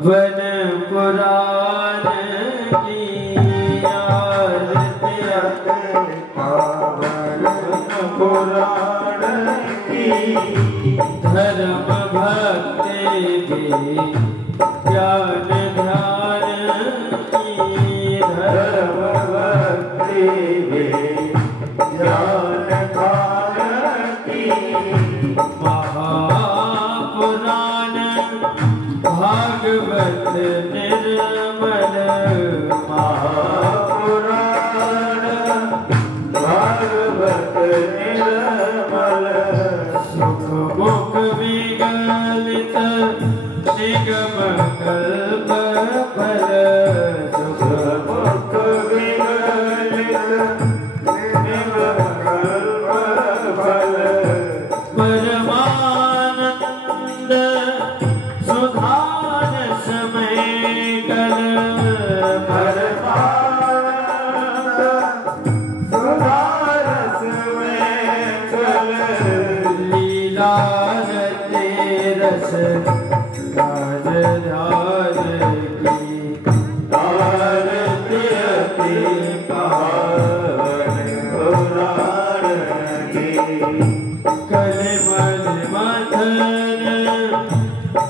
One पुराण की आरती पावन पुराण की धर्म भक्ति की ज्ञान ध्यान की धर्म भक्ति की ज्ञान ध्यान की महापुराण भागवत निर्मल महापुराण भागवत निर्मल सुख मुख विगलित निगम कल्प फल सुख मुख विगलित निगम कल्प फल परमानंद सुधार समय कल परमानंद सुधार समय कल लीला रते रस राज राज की आरती अति पावन पुराण की कलिमल मथन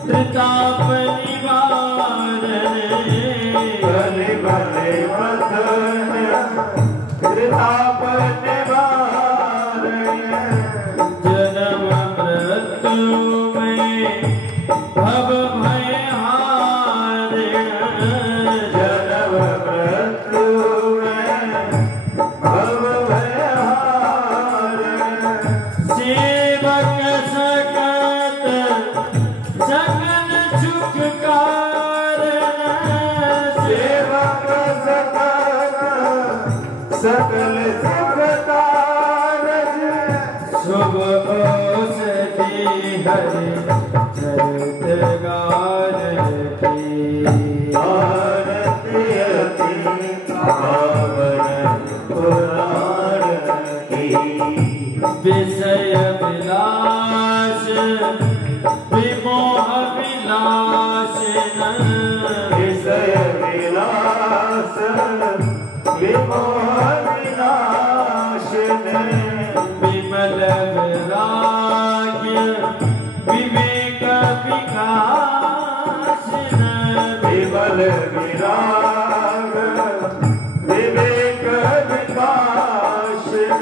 त्रिताप निवारण कलिमल मथन त्रिताप निवारण जन्म मृत्यु में भव भय हारण जन्म मृत्यु में भव भय हारण सेवक सकत सकल सुख कारण सेवक सकल सकल सुख कारण शुभ औषधि हरि चरित गान की आरती अति पावन पुराण की विषय विलास विमोह विलासन विषय विलास विमोह विनाशन विमल विराग्य विवेक विकासन विमल विराग विवेक विकासन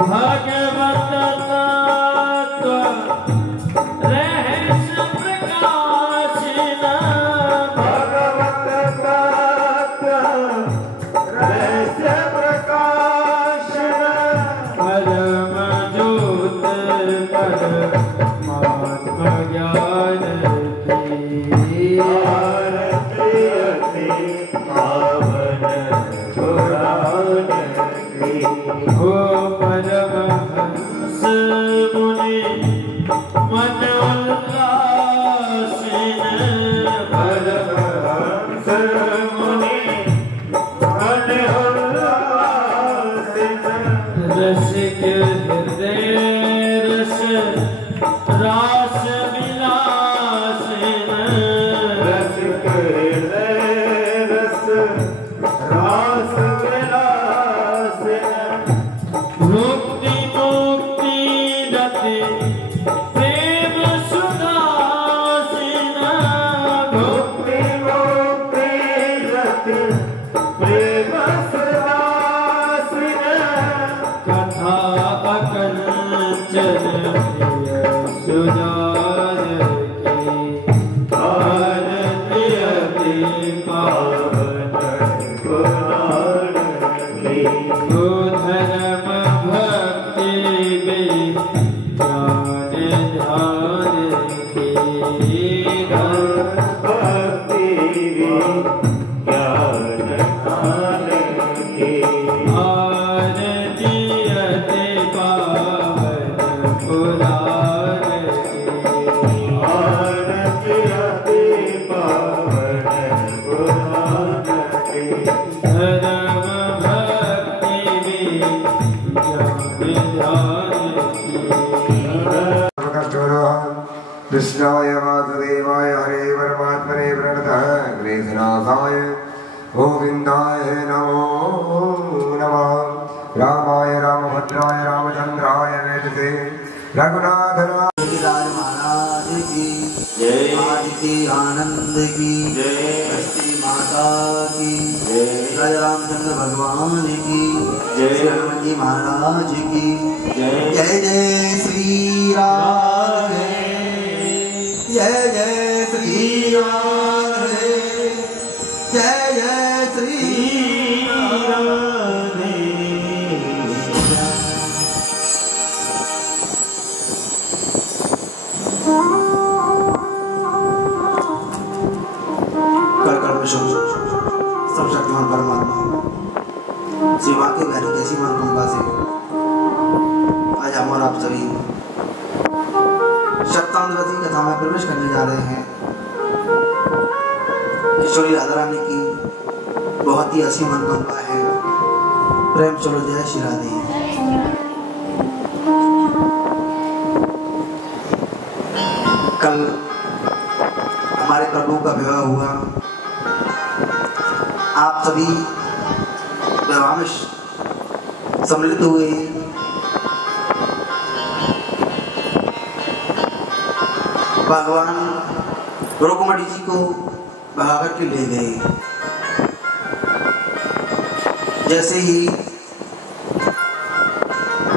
भगवत तत्व रहस्य प्रकाशन भगवत तत्व रहस्य प्रकाशन परम ज्योत परमात्मा ज्ञान की आरती अति पावन पुराण की हो परमहंस मुनि मन उल्लासिन परमहंस मुनि मन उल्लासिन रसिक हृदय रस रास विलासिन रसिक हृदय रस रास विलासिन मुक्ति मुक्ति रति प्रेम सुदासिन मुक्ति मुक्ति रति प्रेम सुदासिन कथा अकंचन प्रिय सुजान की आरती अति पावन पुराण की हो धर्म भक्ति में ज्ञान ध्यान की धर्म भक्ति में ज्ञान ध्यान की आरती अति पावन पुराण की आरती अति पावन पुराण की धर्म भक्ति में ज्ञान ध्यान की कृष्णाय वासुदेवाय हरे परमात्मने प्रणत गोविंदाय गोविंदाय नमो नमः। रामाय रामभद्राय रामचंद्राय वेदसे रघुनाथ महाराज की जय। आदित्य आनंद की जय। श्री माता की जय। राजा रामचंद्र भगवान की जय। श्री हनुमान जी महाराज की जय। जय जय श्री राधे जय जय श्री राधे जय जय श्री राधे। सब शक्तिमान परमात्मा सेवा के बैरी कैसी मनोकामना से आज हम और आप सभी सप्तांगवती कथा में प्रवेश करने जा रहे हैं। किशोरी राधा रानी की बहुत ही ऐसी मनोकामना है। प्रेम चलो जय श्री राधे। कल हमारे प्रभु का विवाह हुआ। आप सभी विवाह में सम्मिलित हुए। भगवान रुक्मिणी जी को भगा के ले गए। जैसे ही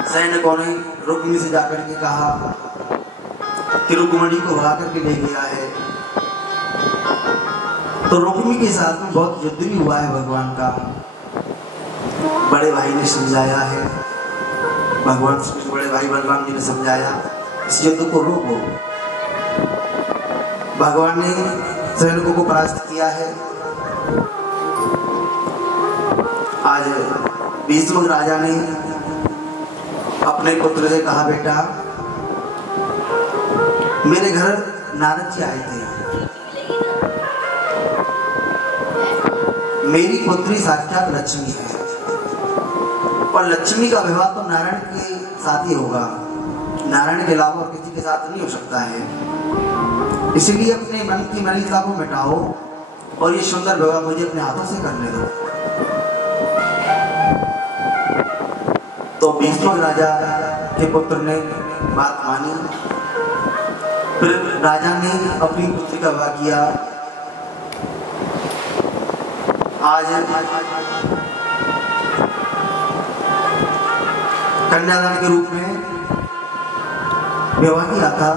सैनिकों ने रुक्मिणी से जाकर के कहा कि रुक्मिणी को भगा करके ले गया है, तो रुक्मिणी के साथ में बहुत युद्ध भी हुआ है। भगवान का बड़े भाई ने समझाया है, भगवान बड़े भाई बलराम जी ने समझाया इस युद्ध को रोको। भगवान ने सैनिकों को परास्त किया है। आज भीष्म राजा ने अपने पुत्र से कहा, बेटा मेरे घर नारद जी आए थे, मेरी पुत्री साक्षात लक्ष्मी है और लक्ष्मी का विवाह तो नारायण के साथ ही होगा, नारायण के अलावा और किसी के साथ नहीं हो सकता है। इसलिए अपने मन की मलिनता को मिटाओ और ये सुंदर विवाह मुझे अपने हाथों से करने दो। तो भीष्म राजा के पुत्र ने बात मानी। फिर राजा ने अपनी पुत्री का विवाह किया। आज कन्यादान के रूप में विवाह किया था।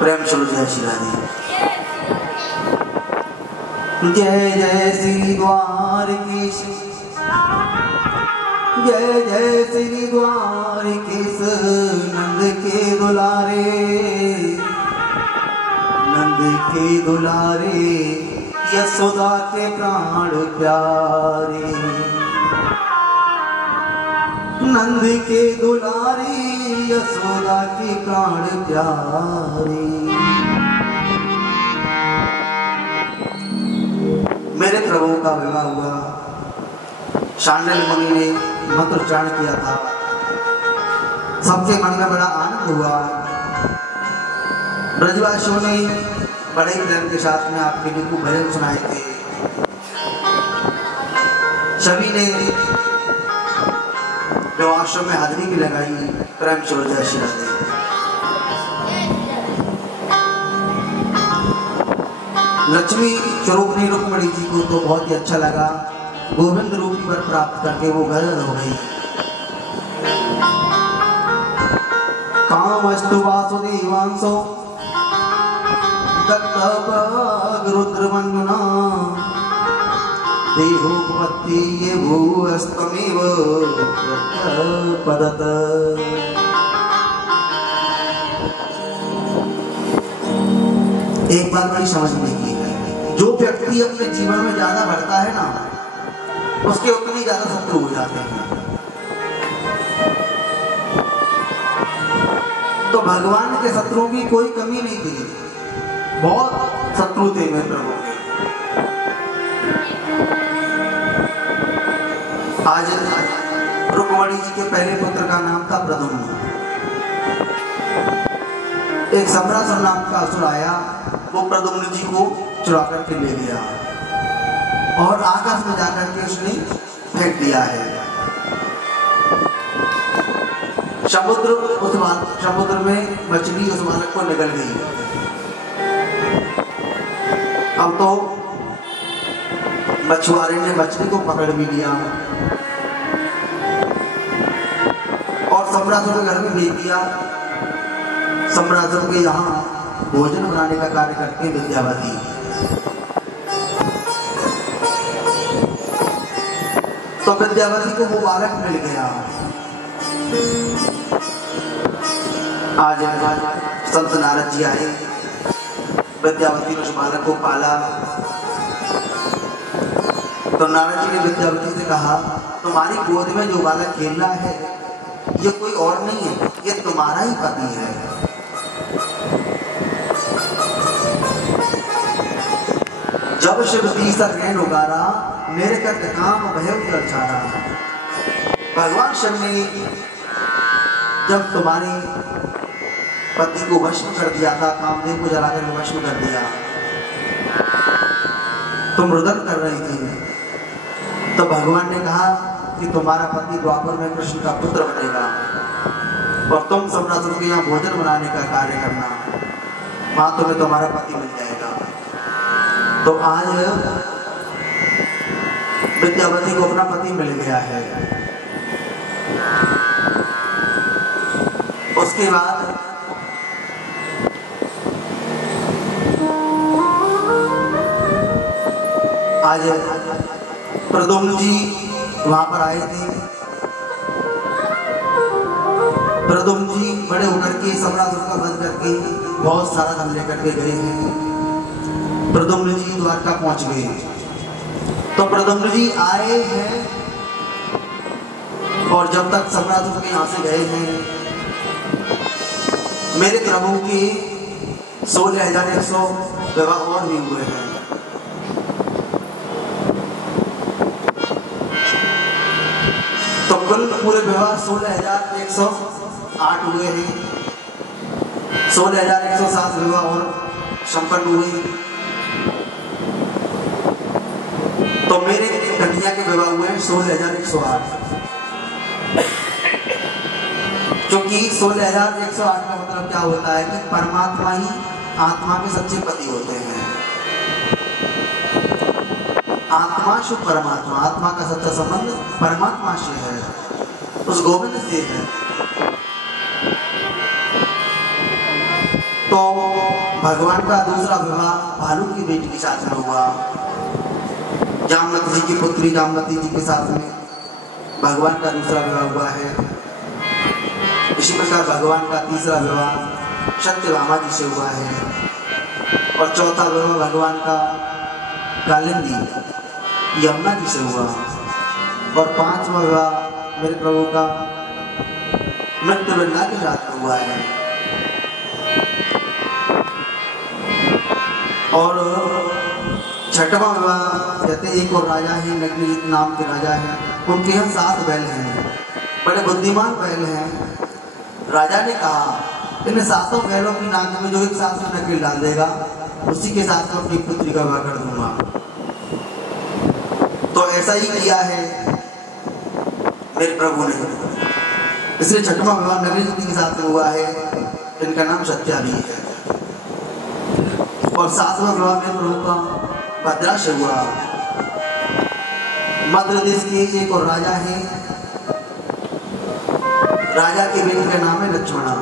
प्रेम चलो जय श्री राधे। जय जय श्री द्वारकीश जय जय श्री द्वारकीश नंद के दुलारे नंद के दुलारे यशोदा के प्राण प्यारे नंद के दुलारे यशोदा के प्राण प्यारे। मेरे प्रभु का विवाह हुआ। शांडिल मुनि ने मंत्रोच्चारण किया था। सबके मन में बड़ा आनंद हुआ। ब्रजवासियों ने बड़े प्रेम के साथ में आपके लिए खूब भजन सुनाए थे। सभी ने विवाह में हाजिरी भी लगाई। प्रेम चलो जय श्री राधे। लक्ष्मी स्वरूप ने रुक्मिणी जी को तो बहुत ही अच्छा लगा। गोविंद रूपी वर प्राप्त करके वो गदगद हो गई। कामस्तु वासुदेवांसो रुद्रमंजुना देहोपत्ति ये भूस्तमेव पदत। एक बात बड़ी समझने की है, जो व्यक्ति अपने जीवन में ज्यादा बढ़ता है ना, उसके उतने ज्यादा शत्रु हो जाते हैं। तो भगवान के शत्रुओं की कोई कमी नहीं थी, बहुत शत्रु थे मेरे प्रभु के। आज रुक्मिणी जी के पहले पुत्र का नाम था प्रद्युम्न। एक सम्रासुर नाम का असुर आया, वो प्रद्युम्न जी को चुरा करके ले गया। और आकाश में जाकर के उसने फेंक दिया है। समुद्र में मछली उस बालक को निकल गई। अब तो मछुआरे ने मछली को पकड़ भी लिया और सम्रासुर के घर में भेज दिया। सम्रासुर के यहाँ भोजन बनाने का कार्य करते हैं विद्यावती। तो विद्यावती को वो बालक मिल गया। आज संत नारद जी आए, विद्यावती ने उस बालक को पाला। तो नारद जी ने विद्यावती से कहा, तुम्हारी गोद में जो बालक खेल रहा है ये कोई और नहीं है, ये तुम्हारा ही पति है। जब शिव तीसर नैन उगारा, मेरे कर काम भय उचारा। भगवान शिव ने जब तुम्हारे पति को भस्म कर दिया था, कामदेव को जलाकर भस्म कर दिया, तुम रुदन कर रही थी, तो भगवान ने कहा कि तुम्हारा पति द्वापर में कृष्ण का पुत्र बनेगा और तुम सम्रासुर के यहाँ भोजन बनाने का कार्य करना, वहां तुम्हें तुम्हारा पति मिल जाएगा। तो आज विद्यावती को अपना पति मिल गया है। उसके बाद आज प्रद्युम्न जी वहां पर आए थे। प्रद्युम्न जी बड़े होकर के सम्रासुर का वध करके बहुत सारा धन लेकर के गए हैं। प्रद्युम्न जी द्वारका पहुंच गए। तो प्रद्युम्न जी आए हैं और जब तक सम्रासुर के यहाँ से गए हैं, मेरे प्रभु के 16,100 विवाह और भी हुए हैं। तो कुल पूरे विवाह 16,108 हुए हैं। 16,107 विवाह और संपन्न हुए। तो मेरे कन्या के विवाह हुए 16,108, क्योंकि 16,108 का मतलब क्या होता है कि परमात्मा ही आत्मा के सच्चे पति होते हैं। आत्मा शुभ परमात्मा, आत्मा का सच्चा संबंध परमात्मा से है, उस गोविंद से है। तो भगवान का दूसरा विवाह भालू की बेटी के साथ में हुआ। जामवती जी की पुत्री जामवती जी के साथ में भगवान का दूसरा विवाह हुआ है। इसी प्रकार भगवान का तीसरा विवाह सत्यभामा जी से हुआ है और चौथा विवाह भगवान का कालिंदी यमुना जी से हुआ और पांचवा विवाह मेरे प्रभु का मृत्युवृंदा के साथ हुआ है। और छठवां विवाह कहते एक और राजा है, नग्नजित नाम के राजा हैं, उनके यहाँ 7 बैल हैं, बड़े बुद्धिमान बैल हैं। राजा ने कहा इन 7 बैलों की नाक में जो एक साथ में नकेल डाल देगा उसी के साथ में अपनी पुत्री का विवाह कर दूंगा। तो ऐसा ही किया है मेरे प्रभु ने। इसलिए छठवां विवाह नग्नजित के साथ हुआ है, इनका नाम सत्या भी है। और 7वां विवाह मेरे प्रभु का भद्रा से हुआ। मध्य देश के एक और राजा है, राजा के बेटे का नाम है लक्ष्मणा।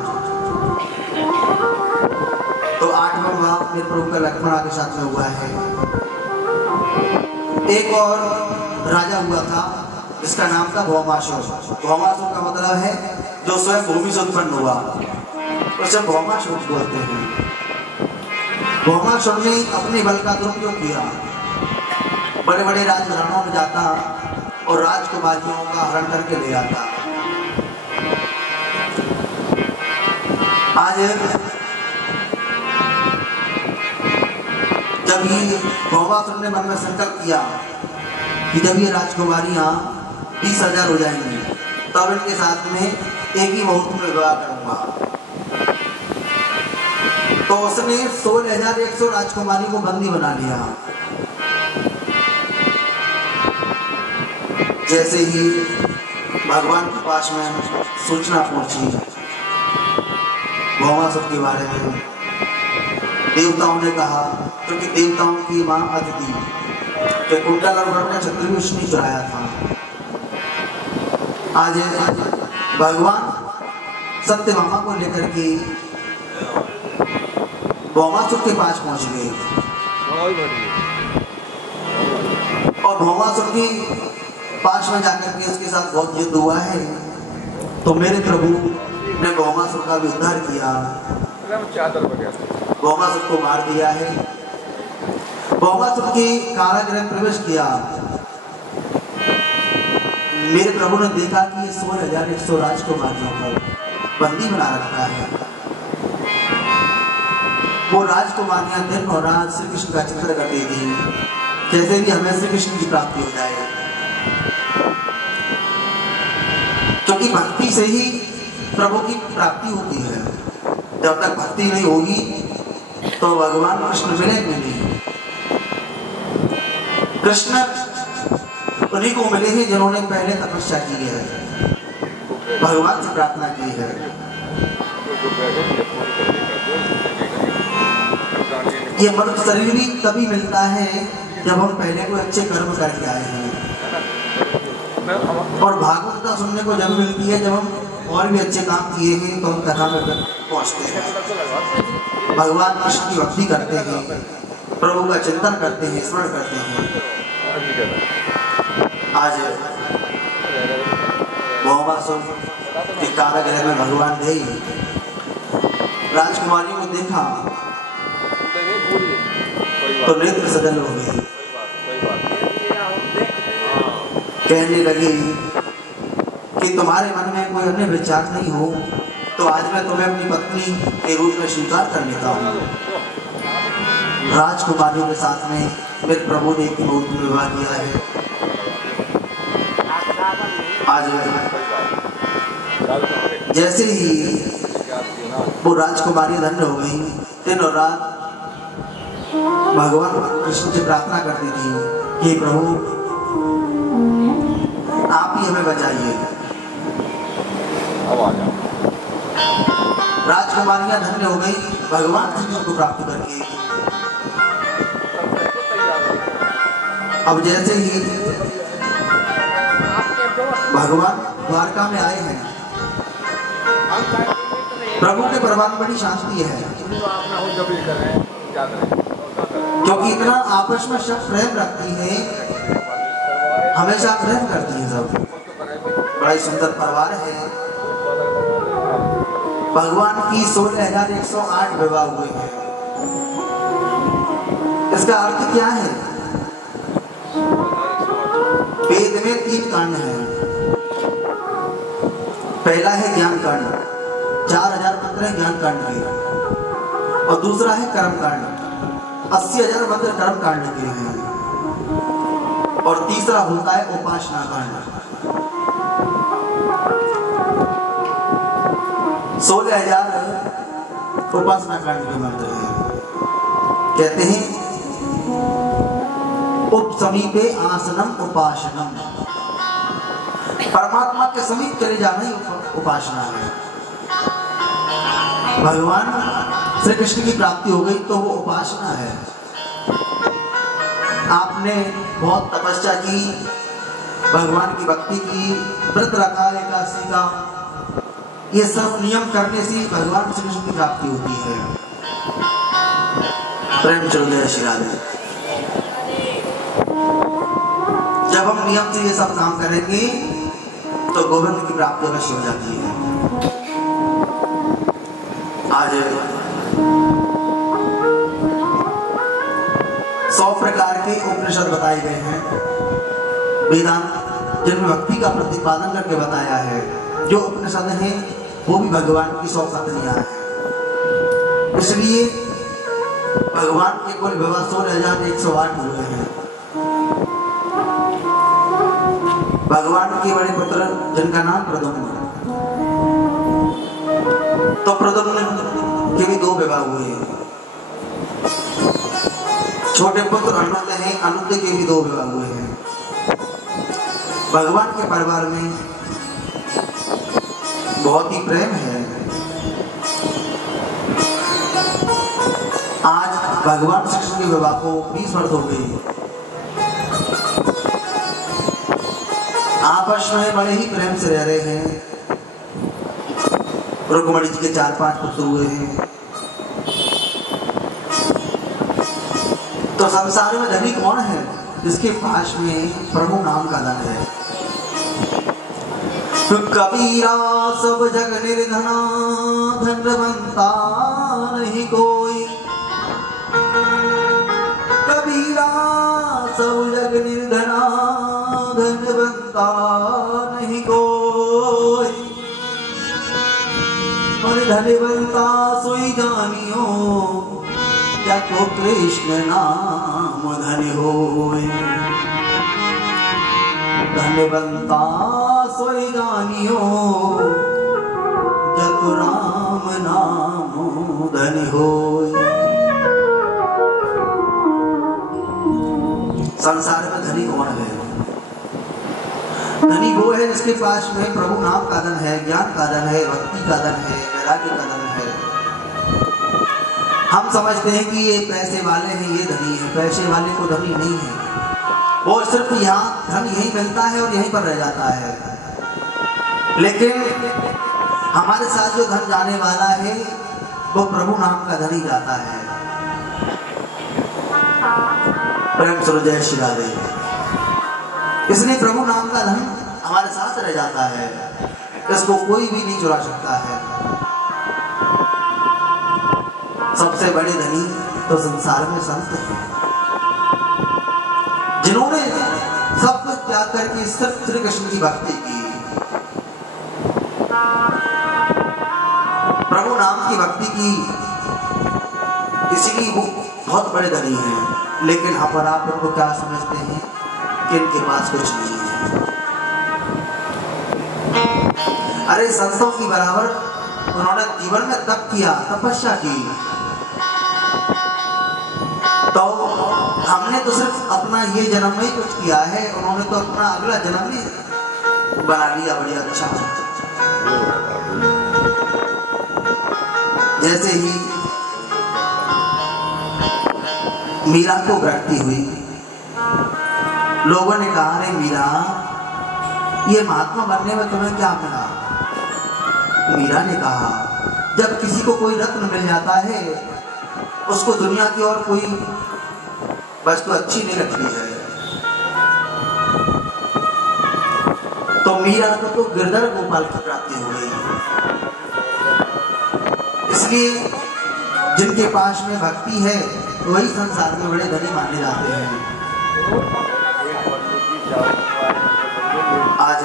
तो 8वां विवाह मेरे प्रभु का लक्ष्मणा के साथ में हुआ है। एक और राजा हुआ था जिसका नाम था भौमासुर। भौमासुर का मतलब है जो स्वयं भूमि से उत्पन्न हुआ, उसे भौमासुर बोलते हैं। भौमासुर ने अपने बल का दुरुपयोग किया, बड़े बड़े राजघरानों में जाता और राजकुमारियों का हरण करके ले आता। आज जब ये भौमासुर ने मन में संकल्प किया कि जब ये राजकुमारियां 20,000 हो जाएंगी तब इनके साथ में एक ही मुहूर्त में विवाह करूंगा। तो उसने 16,100 राजकुमारी को बंदी बना लिया जैसे ही भगवान के पास में सूचना पहुंची भौमासुर के बारे में, देवताओं ने कहा, क्योंकि देवताओं की मां अदिति के कुंडल और वर्ण छत्र भी उसने चुराया था। आज भगवान सत्यभामा को लेकर के भौमासुर के पास पहुंच गए और भौमासुर के पास में जाकर के उसके साथ बहुत युद्ध हुआ है। तो मेरे प्रभु ने भौमासुर का भी उद्धार किया, भौमासुर को मार दिया है। भौमासुर के कारागृह में प्रवेश किया। मेरे प्रभु ने देखा कि ये 16,100 राजकुमारियों को बंदी बना रखा है। वो राजकुमारियां दिन और रात श्री कृष्ण का चित्र करती थी, जैसे भी हमें श्री कृष्ण की प्राप्ति हो जाए। क्योंकि भक्ति से ही प्रभु की प्राप्ति होती है। जब तक भक्ति नहीं होगी तो भगवान कृष्ण मिलेंगे नहीं। कृष्ण उन्हीं को मिले हैं जिन्होंने पहले तपस्या की है, भगवान से प्रार्थना की है। ये मनुष्य शरीर भी तभी मिलता है जब हम पहले कोई अच्छे कर्म करके आए हैं, और भागवत का सुनने को जब मिलती है जब हम और भी अच्छे काम किए हैं तो हम कथा में पहुंचते हैं, भगवान कृष्ण की भक्ति करते हैं, प्रभु का चिंतन करते हैं, स्मरण करते हैं। आज भौमासुर के कारागृह में भगवान गए, राजकुमारियों को देखा तो नेत्र सजल हो गए। कहने लगे कि तुम्हारे मन में कोई अन्य विचार नहीं हो तो आज मैं तुम्हें अपनी पत्नी के रूप में स्वीकार कर लेता हूँ। राजकुमारियों के साथ में मेरे प्रभु ने एक मूर्ति में विवाह किया है। आज जैसे ही वो राजकुमारी धन्य हो गई, दिन और रात भगवान कृष्ण से प्रार्थना करती थी कि प्रभु आप ही हमें बचाइए। राजकुमारियां धन्य हो गई भगवान कृष्ण को प्राप्त करके। अब जैसे ही भगवान द्वारका में आए हैं, प्रभु के परवान बड़ी शांति है, क्योंकि इतना आपस में सब प्रेम रखती है, हमेशा प्रेम करती है। सब बड़ा ही सुंदर परिवार है। भगवान की 16,108 विवाह हुए हैं। इसका अर्थ क्या है? वेद में 3 कांड हैं। पहला है ज्ञान कांड, 4,000 मंत्र ज्ञान कांड के, और दूसरा है कर्म कांड, 80,000 मंत्र कर्म कांड के हैं, और तीसरा होता है उपासना कांड। 16,000 उपासना कांड के मंत्र हैं। कहते हैं उप समीपे आसनम उपासनम, परमात्मा के समीप चले जाना ही उपासना है। भगवान श्री कृष्ण की प्राप्ति हो गई तो वो उपासना है। आपने बहुत तपस्या की, भगवान की भक्ति की, व्रत रखा एकादशी का, ये सब नियम करने से भगवान श्री कृष्ण की प्राप्ति होती है। प्रेम चल गया श्री राधे। जब हम नियम से ये सब काम करेंगे तो गोविंद की प्राप्ति अवश्य हो जाती है। आज 100 प्रकार के उपनिषद बताए गए हैं, वेदांत जिनमें भक्ति का प्रतिपादन करके बताया है। जो उपनिषद हैं वो भी भगवान की 100 पत्नियां हैं। इसलिए भगवान के कुल विवाह 16,108 हुए हैं। भगवान के बड़े पुत्र जिनका नाम प्रद्युम्न, तो प्रद्युम्न के भी 2 विवाह हुए हैं। छोटे पुत्र अनुद्ध हैं, अनुद्ध के भी 2 विवाह हुए हैं। भगवान के परिवार में बहुत ही प्रेम है। आज भगवान श्री कृष्ण के विवाह को 20 वर्ष हो गए। आपस में बड़े ही प्रेम से रह रहे हैं। रुक्मणी जी के 4-5 पुत्र हुए हैं। तो संसार में धनी कौन है जिसके पास में प्रभु नाम का धन है? कबीरा सब जग निर्धना, धनवंता नहीं कोई। कबीरा सब जग निर्धना, धनवंता नहीं कोई। और धनवंता सोई जानियो, क्या को कृष्ण नाम धन होए। धनवंता सोई जानियो, जब राम नाम धन होए। संसार में धनी कौन है? धनी वो है जिसके पास में प्रभु नाम का धन है, ज्ञान का धन है, भक्ति का धन है, वैराग्य का धन है। हम समझते हैं कि ये पैसे वाले हैं, ये धनी है। पैसे वाले को धनी नहीं है। वो सिर्फ यहाँ धन यही मिलता है और यहीं पर रह जाता है। लेकिन हमारे साथ जो धन जाने वाला है वो प्रभु नाम का धन ही जाता है। प्रेम सुनो जय श्री राधे। इसलिए प्रभु नाम का धन हमारे साथ रह जाता है। इसको कोई भी नहीं चुरा सकता है। सबसे बड़े धनी तो संसार में संत हैं, जिन्होंने सब कुछ त्याग करके सिर्फ श्री कृष्ण की भक्ति की। प्रभु नाम की भक्ति की, इसलिए वो बहुत बड़े धनी हैं। लेकिन यहाँ पर आप लोग क्या समझते हैं कि इनके पास कुछ नहीं है। अरे संतों की बराबर उन्होंने जीवन में तप किया, तपस्या की। तो हमने तो सिर्फ अपना ये जन्म में ही कुछ किया है, उन्होंने तो अपना अगला जन्म ही बना लिया बढ़िया अच्छा। जैसे ही मीरा को व्रती हुई, लोगों ने कहा अरे मीरा, ये महात्मा बनने में तुम्हें क्या मिला? मीरा ने कहा जब किसी को कोई रत्न मिल जाता है उसको दुनिया की और कोई वस्तु अच्छी नहीं लगती है। तो मीरा को तो गिरधर गोपाल की प्राप्ति हो गई। इसलिए जिनके पास में भक्ति है वही संसार में बड़े धनी माने जाते हैं। आज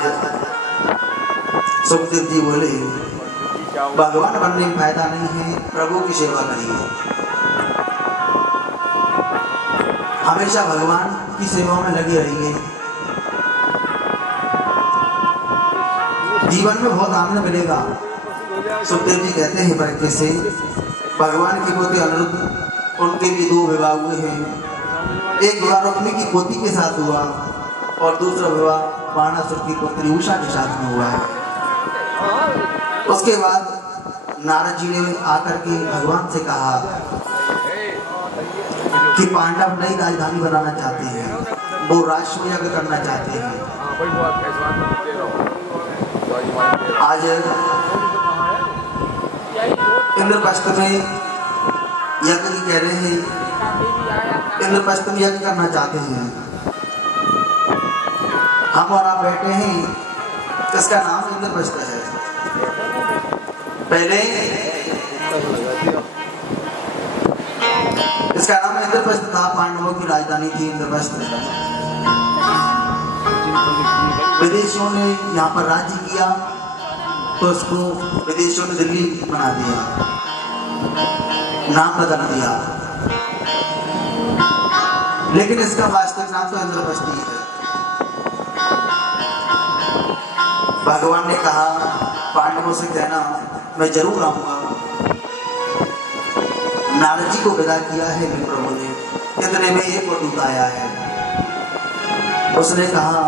सुखदेव जी बोले भगवान बनने में फायदा नहीं है, प्रभु की सेवा करिए। हमेशा भगवान की सेवा में लगे रहिए। जीवन में बहुत आनंद मिलेगा। सुखदेव जी कहते हैं पर से भगवान के पोते अनिरुद्ध, उनके भी 2 विवाह हुए हैं। एक विवाह रुक्मी की पोती के साथ हुआ और दूसरा विवाह बाणासुर की पुत्री उषा के साथ में हुआ है। उसके बाद नारद जी ने आकर के भगवान से कहा कि पांडव नई राजधानी बनाना चाहते हैं, वो राष्ट्रयज्ञ करना चाहते हैं। आज इंद्रप्रस्थ में यज्ञ कह रहे हैं, इंद्रप्रस्थ में यज्ञ करना चाहते हैं। हम और आप बैठे हैं, इसका नाम इंद्रप्रस्थ है। पहले इसका नाम इंद्रप्रस्थ था, पांडवों की राजधानी थी इंद्रप्रस्थ। विदेशियों ने यहाँ पर राज्य किया तो उसको विदेशियों ने दिल्ली बना दिया, नाम बदल दिया। लेकिन इसका वास्तविक नाम तो इंद्रप्रस्थ ही है। भगवान ने कहा पांडवों से कहना मैं जरूर आऊंगा। नारद जी को विदा किया है प्रभु ने, इतने में एक वटूत आया है। उसने कहा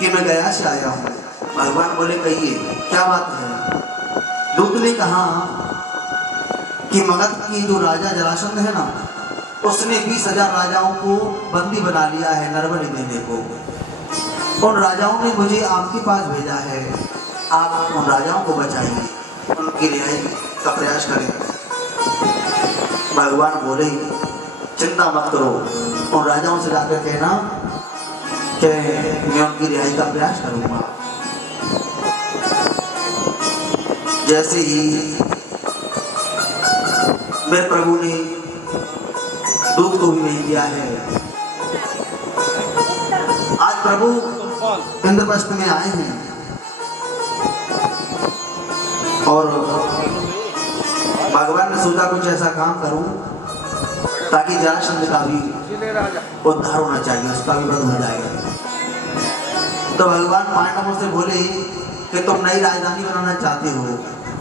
कि मैं गया से आया हूँ। भगवान बोले कहिए क्या बात है। दूत ने कहा कि मगध की जो राजा जरासंध है ना, उसने 20,000 राजाओं को बंदी बना लिया है नरबलि देने को। उन राजाओं ने मुझे आपके पास भेजा है, आप उन राजाओं को बचाइए, उनकी रिहाई का प्रयास करें। भगवान बोले चिंता मत करो, उन राजाओं से जाकर कहना कि मैं उनकी रिहाई का प्रयास करूंगा। जैसे ही मेरे प्रभु ने दूत को भी नहीं दिया है, आज प्रभु इंद्रप्रस्थ में आए हैं और भगवान ने सोचा कुछ ऐसा काम करूं ताकि जरासंध का भी उद्धार होना चाहिए, उसका भी वध हो जाएगा। तो भगवान पांडवों से बोले कि तुम नई राजधानी बनाना चाहते हो,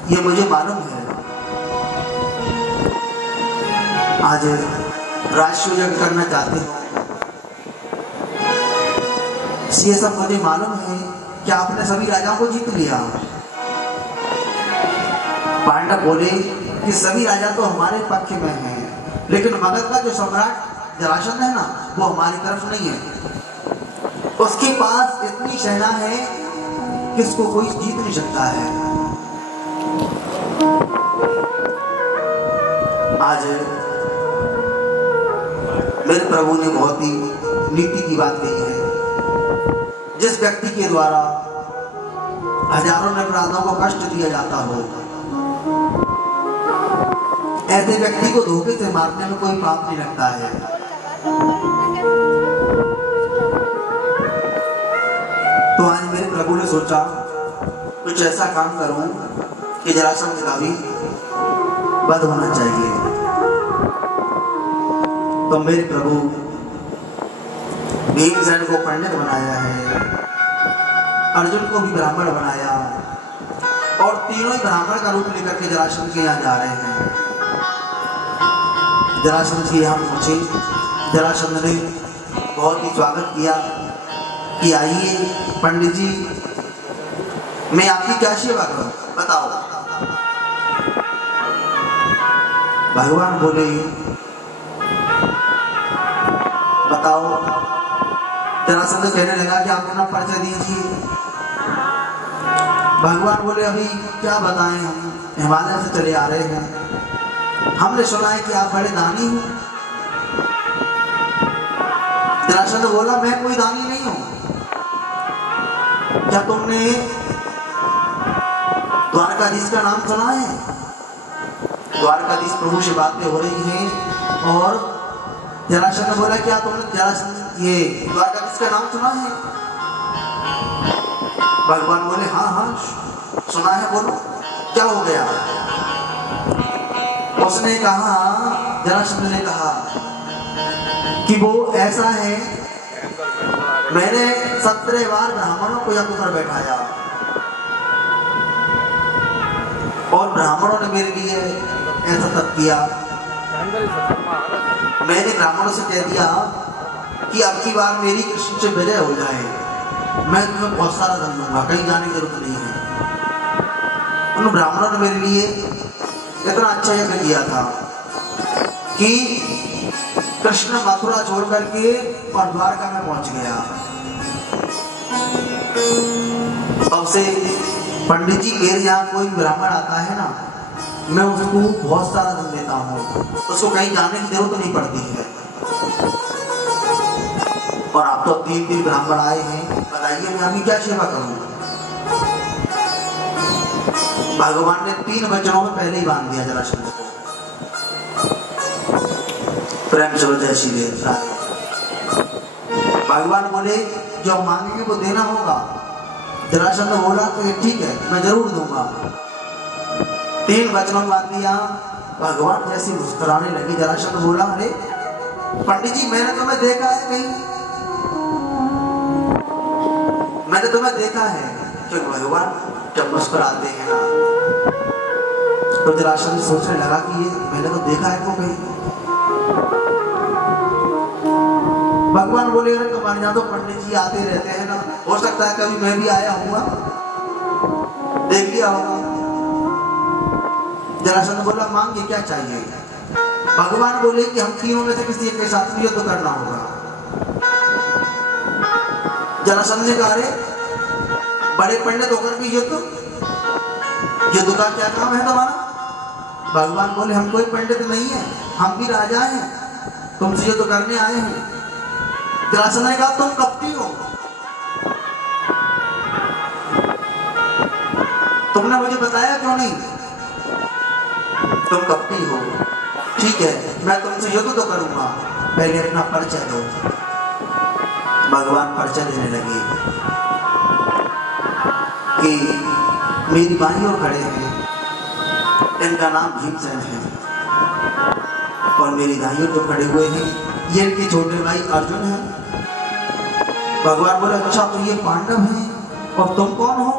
ये मुझे मालूम है। आज राष्ट्र यज्ञ करना चाहते हो, ये सब मुझे मालूम है कि आपने सभी राजाओं को जीत लिया। पांडव बोले कि सभी राजा तो हमारे पक्ष में हैं, लेकिन मगध का जो सम्राट जरासंध है ना, वो हमारी तरफ नहीं है। उसके पास इतनी सेना है कि इसको कोई जीत नहीं सकता है। आज मेरे प्रभु ने बहुत ही नीति की बात कही है। जिस व्यक्ति के द्वारा हजारों अपराधों को कष्ट दिया जाता हो, ऐसे व्यक्ति को धोखे से मारने में कोई पाप नहीं लगता है। तो आज मेरे प्रभु ने सोचा कुछ ऐसा काम करूं कि जरासंध का भी वध होना चाहिए। तो मेरे प्रभु भीमसेन को पंडित बनाया है, अर्जुन को भी ब्राह्मण बनाया और तीनों ही ब्राह्मण का रूप लेकर के जरासंध के यहाँ जा रहे हैं। जरासंध के यहाँ पहुंचे, जरासंध ने बहुत ही स्वागत किया कि आइए पंडित जी, मैं आपकी क्या सेवा करूं, बताओ। भगवान बोले बताओ। जरासंध कहने लगा कि आप अपना परिचय दीजिए। भगवान बोले अभी क्या बताएं, हम हिमालय से चले आ रहे हैं, हमने सुना है कि आप बड़े दानी हैं। जरासंध बोला मैं कोई दानी नहीं हूं। क्या तुमने द्वारकाधीश का नाम सुना है? द्वारकाधीश प्रभु से बातें हो रही हैं और जरासंध बोला क्या तुमने ये द्वारकाधीश का नाम सुना है? भगवान बोले हाँ हाँ सुना है, बोलो क्या हो गया। उसने कहा, जरासंध ने कहा कि वो ऐसा है, मैंने 17 बार ब्राह्मणों को यज्ञ पर बैठाया और ब्राह्मणों ने मेरे लिए ऐसा तब किया। मैंने ब्राह्मणों से कह दिया कि अब की बार मेरी कृष्ण से विजय हो जाए, मैं तुम्हें बहुत सारा धन दूंगा, कहीं जाने की जरूरत नहीं है। उन ब्राह्मणों ने मेरे लिए इतना अच्छा यज्ञ किया था कि कृष्ण मथुरा छोड़ करके और द्वारका में पहुंच गया। तब से पंडित जी मेरे यहाँ कोई ब्राह्मण आता है ना, मैं उसको बहुत सारा धन देता हूँ, उसको कहीं जाने की जरूरत नहीं पड़ती है। और आप तो 3 ब्राह्मण आए हैं, बताइए मैं अभी क्या सेवा करूँ। भगवान ने 3 वचनों में पहले ही बांध दिया जरासंध को। प्रेम से जय श्री राम। भगवान बोले जो मांगेंगे वो देना होगा। जरासंध बोला तो ठीक है मैं जरूर दूंगा। 3 वचनों में बांध दिया। भगवान जैसे मुस्कुराने लगे, जरासंध बोला अरे पंडित जी मैंने तुम्हें देखा है कहीं, मैंने तुम्हें देखा है। क्योंकि भगवान जब मुस्कुराते हैं ना, तो जरासंध सोचने लगा कि ये मैंने तो देखा है को कहीं। भगवान बोले अरे तुम्हारे यहाँ तो पंडित जी आते रहते हैं ना, हो सकता है कभी मैं भी आया हुआ, देख लिया होगा। जरासंध बोला मांगे क्या चाहिए? भगवान बोले कि हम तीनों में से किसी एक के साथ युद्ध करना होगा। जरासंध ने कहा अरे बड़े पंडित होकर के युद्ध का क्या काम है तुम्हारा? भगवान बोले हम कोई पंडित नहीं है, हम भी राजा हैं, तुमसे युद्ध करने आए हैं। जरासंध ने कहा तुम कपटी हो, तुमने मुझे बताया क्यों नहीं? तुम कपटी हो, ठीक है मैं तुमसे युद्ध तो करूंगा, पहले अपना परिचय दो। भगवान परिचय देने लगे कि मेरी बाई और खड़े हैं, इनका नाम भीमसेन है, और मेरी दाई जो खड़े हुए हैं ये इनके छोटे भाई अर्जुन हैं। भगवान बोले अच्छा तो ये पांडव हैं, और तुम कौन हो?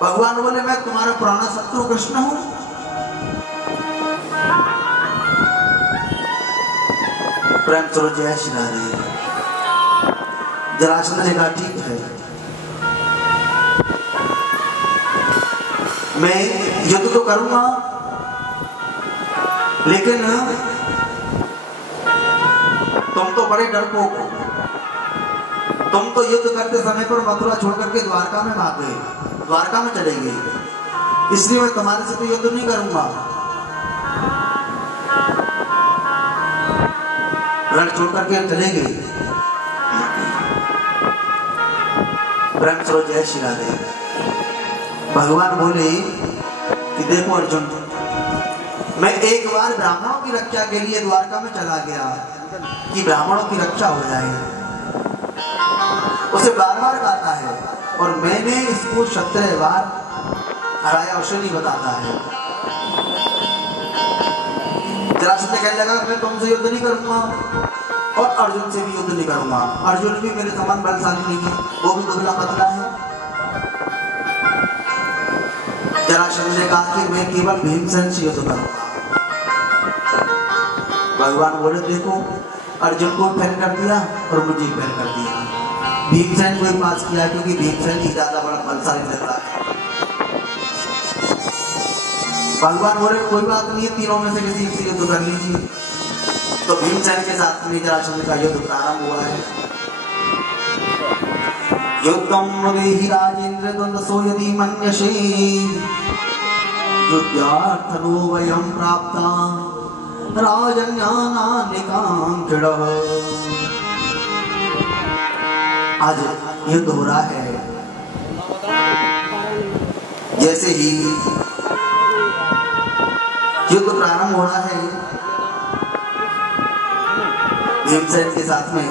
भगवान बोले मैं तुम्हारा पुराना शत्रु कृष्ण हूं। प्रेम चलो जय श्री राधे। जरासंध ने कहा ठीक है, मैं युद्ध तो करूंगा, लेकिन तुम तो बड़े डरपोक हो, तुम तो युद्ध करते समय पर मथुरा छोड़ करके द्वारका में भाग गए, द्वारका में चले गए, इसलिए मैं तुम्हारे से तो युद्ध नहीं करूंगा। रण छोड़ करके चले गए। प्रेम चलो जय श्री राधे। भगवान बोले कि देखो अर्जुन, मैं एक बार ब्राह्मणों की रक्षा के लिए द्वारका में चला गया कि ब्राह्मणों की रक्षा हो जाए, उसे बार बार गाता है, और मैंने इसको 17 बार हराया, उसे नहीं बताता है। जरासंध कहने लगा मैं तुमसे युद्ध नहीं करूंगा, और अर्जुन से भी युद्ध नहीं करूंगा। अर्जुन भी मेरे समान बलशाली नहीं है, वो भी दुबला पतला है। जरासंध ने कहा कि मैं केवल भीमसेन से युद्ध करूंगा। भगवान बोले देखो अर्जुन को फेल कर दिया और मुझे फेल कर दिया, भीमसेन को ही पास किया, क्योंकि भीमसेन ही ज्यादा बड़ा बलशाली लग रहा है। भगवान बोले कोई बात नहीं है, तीनों में से किसी एक से युद्ध कर लीजिए। तो भीमसेन के साथ में जरासंध का युद्ध प्रारंभ हुआ है। युद्धं देहि राजेन्द्र द्वंद्वसो यदि मन्यसे, युद्धार्थनो वयं प्राप्ता राजन्यानानिकांक्षिणः। आज युद्ध हो रहा है। जैसे ही युद्ध प्रारंभ हो रहा है, भीमसेन के साथ में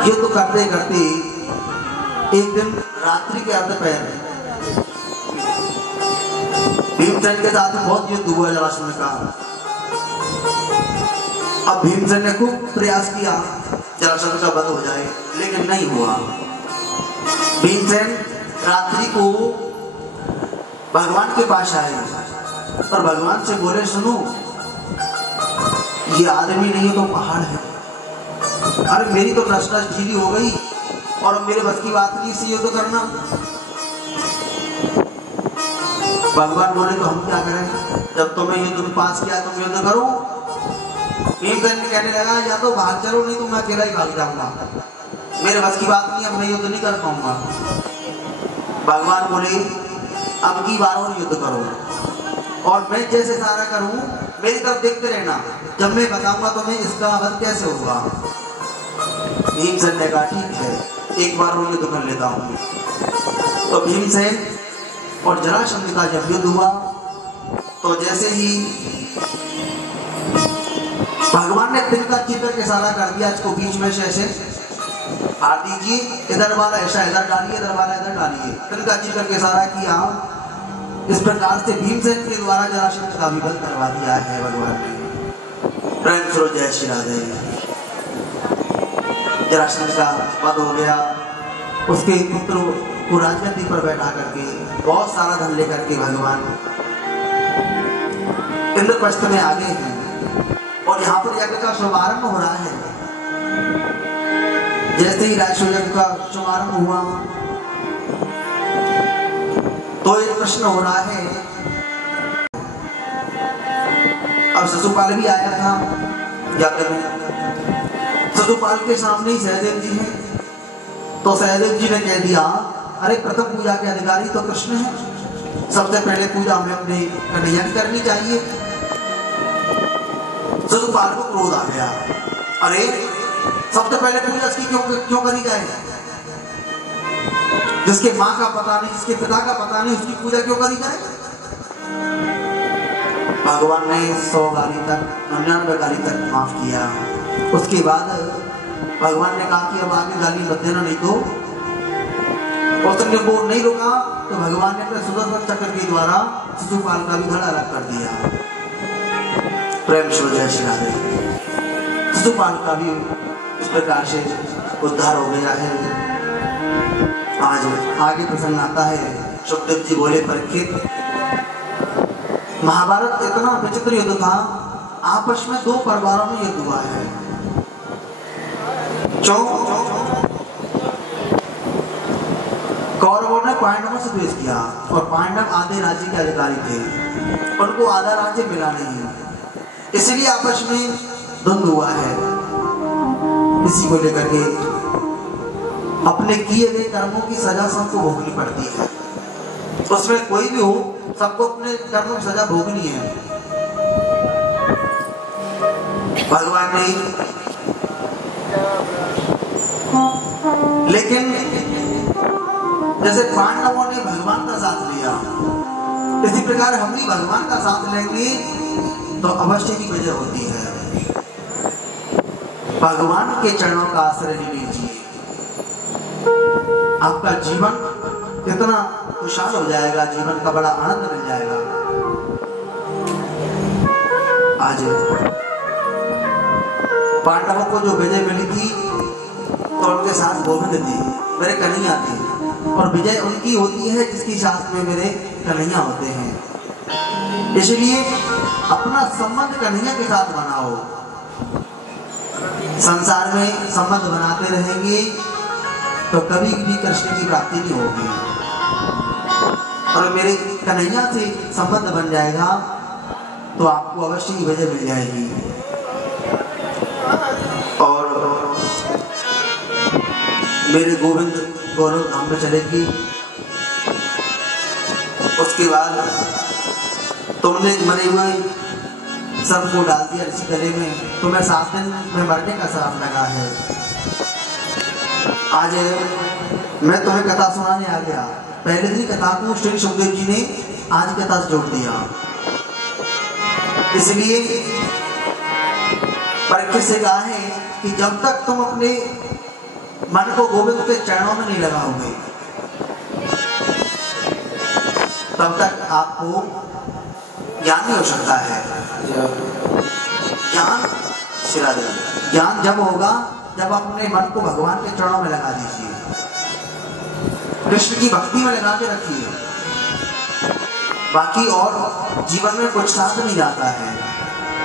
युद्ध करते करते एक दिन रात्रि के अर्ध पहर भीमसेन के साथ बहुत युद्ध हुआ जरासंध का। अब भीमसेन ने खूब प्रयास किया जरासंध का वध हो जाए, लेकिन नहीं हुआ। भीमसेन रात्रि को भगवान के पास आए और भगवान से बोले सुनो, ये आदमी नहीं तो पहाड़ है, अरे मेरी तो नस नस ढीली हो गई और मेरे बस की बात नहीं सी युद्ध करना। भगवान बोले तो हम क्या करें, जब तुम्हें युद्ध में पास किया तुम युद्ध करो। भीमसेन कहने लगा या तो भाग चलो, नहीं तो मैं अकेला ही भाग जाऊंगा, मेरे बस की बात नहीं है, मैं युद्ध नहीं कर पाऊंगा। भगवान बोले अब की बार और युद्ध करो, और मैं जैसे सारा करूं मेरी तरफ देखते रहना, जब मैं बताऊंगा तुम्हें इसका वध कैसे होगा। भीमसेन ने कहा ठीक है, एक बार वो युद्ध कर लेता हूं। तो भीमसेन और जरासंध का जब युद्ध हुआ, तो जैसे ही भगवान ने तिनका चित्र के इशारा कर दिया, इसको बीच में से ऐसे हाथ दीजिए, इधर वाला ऐसा इधर डालिए, इधर वाला इधर डालिए, तिनका चित्र के इशारा किया। इस प्रकार से भीमसेन के द्वारा जरासंध का भी वध करवा दिया है भगवान ने। प्रेम से जय श्री राधे। जरासंध का वध हो गया, उसके पुत्र को राजगद्दी पर बैठा करके बहुत सारा धन लेकर के भगवान इंद्रप्रस्थ में आ गए हैं, और यहाँ पर यज्ञ का शुभारंभ हो रहा है। जैसे ही राजसूयज्ञ का शुभारंभ हुआ तो एक प्रश्न हो रहा है। अब शिशुपाल भी आया था जाकर में। शिशुपाल के सामने ही सहदेव जी हैं, तो सहदेव जी ने कह दिया, अरे प्रथम पूजा के अधिकारी तो कृष्ण है, सबसे पहले पूजा हमें अपने कन्हैया की करनी चाहिए। शिशुपाल को क्रोध आ गया, अरे सबसे पहले पूजा इसकी क्यों करी जाए? जिसके माँ का पता नहीं, जिसके पिता का पता नहीं, उसकी पूजा क्यों करी जाए? भगवान ने 100 गाली तक 99 गाली तक माफ किया। उसके बाद भगवान ने कहा कि अब आगे गाली मत देना, नहीं तो उसने वो नहीं रुका तो भगवान ने अपने सुदर्शन चक्र के द्वारा शिशुपाल का भी गला अलग कर दिया। प्रेम से जय श्री राधे। शिशुपाल का भी इस प्रकार से उद्धार हो गया है। आज आगे प्रसंग आता है। सुखदेव जी बोले, परीक्षित, महाभारत इतना विचित्र युद्ध था, आपस में 2 परिवारों में युद्ध हुआ है। कौरवों ने पांडवों से द्वेष किया और पांडव आधे राज्य के अधिकारी थे, उनको आधा राज्य मिला नहीं, इसलिए आपस में द्वंद्व हुआ है। इसी को लेकर के अपने किए गए कर्मों की सजा सबको भोगनी पड़ती है। उसमें कोई भी हो, सबको अपने कर्मों की सजा भोगनी है। भगवान ने, लेकिन जैसे पांडवों ने भगवान का साथ लिया, इसी प्रकार हम भी भगवान का साथ लेंगे तो अवश्य की विजय होती है। भगवान के चरणों का आश्रय ले लीजिए, आपका जीवन कितना खुशहाल हो जाएगा, जीवन का बड़ा आनंद मिल जाएगा। आज पांडवों को जो विजय मिली थी तो उनके साथ गोविंद थे, मेरे कन्हैया थे, और विजय उनकी होती है जिसकी साथ में मेरे कन्हैया होते हैं। इसलिए अपना संबंध कन्हैया के साथ बनाओ। संसार में संबंध बनाते रहेंगे तो कभी भी कृष्ण की प्राप्ति नहीं होगी, और मेरे कन्हैया से संबंध बन जाएगा तो आपको अवश्य ही विजय मिल जाएगी। और मेरे गोविंद गौरव धाम में चलेगी। उसके बाद तुमने मरे हुए सबको डाल दिया इसी गले में, तुम्हें 7 दिन में मरने का श्राप लगा है। आज मैं तुम्हें कथा सुनाने आ गया। पहले दिन कथा को श्री सुखदेव जी ने आज कथा से जोड़ दिया। इसलिए परीक्षित से कहा है कि जब तक तुम अपने मन को गोविंद के चरणों में नहीं लगाओगे तब तक आपको ज्ञान नहीं हो सकता है। ज्ञान जब होगा जब आप अपने मन को भगवान के चरणों में लगा दीजिए, कृष्ण की भक्ति में लगा के रखिए। बाकी और जीवन में कुछ साथ नहीं जाता है,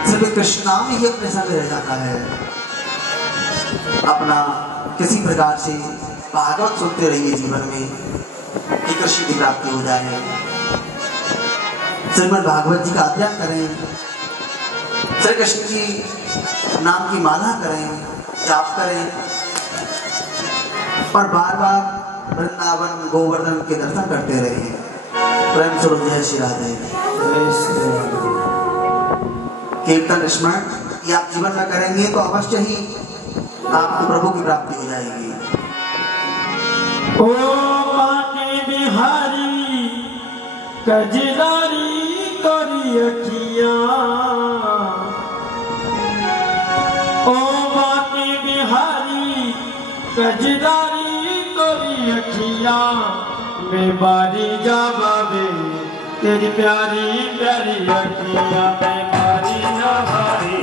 सिर्फ कृष्ण नाम ही अपने संग रह जाता है। अपना किसी प्रकार से भागवत सुनते रहिए जीवन में कि कृष्ण की प्राप्ति हो जाए। श्रीमद् भागवत जी का अध्ययन करें, श्री कृष्ण की नाम की माला करें, जाप करें, और बार बार वृंदावन गोवर्धन के दर्शन करते रहें। प्रेम से जय श्री राधे। कीर्तन स्मरण ये आप जीवन में करेंगे तो अवश्य ही आपको प्रभु की प्राप्ति हो जाएगी। ओ पानी बिहारी कजरारी तोरी अखियां, ओ पानी बिहारी कजरारी तोरी अखियां, मैं बारी जावे तेरी प्यारी प्यारी अखियां, मैं बारी जावे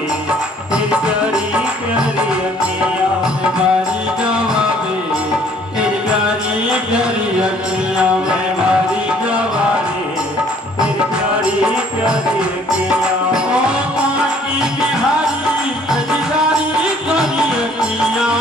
तेरी प्यारी प्यारी अखियां, मैं बारी जावे तेरी प्यारी प्यारी अखियां, मैं बारी जावे तेरी प्यारी प्यारी अखियां। ओ पानी बिहारी कजरारी तोरी अखियां,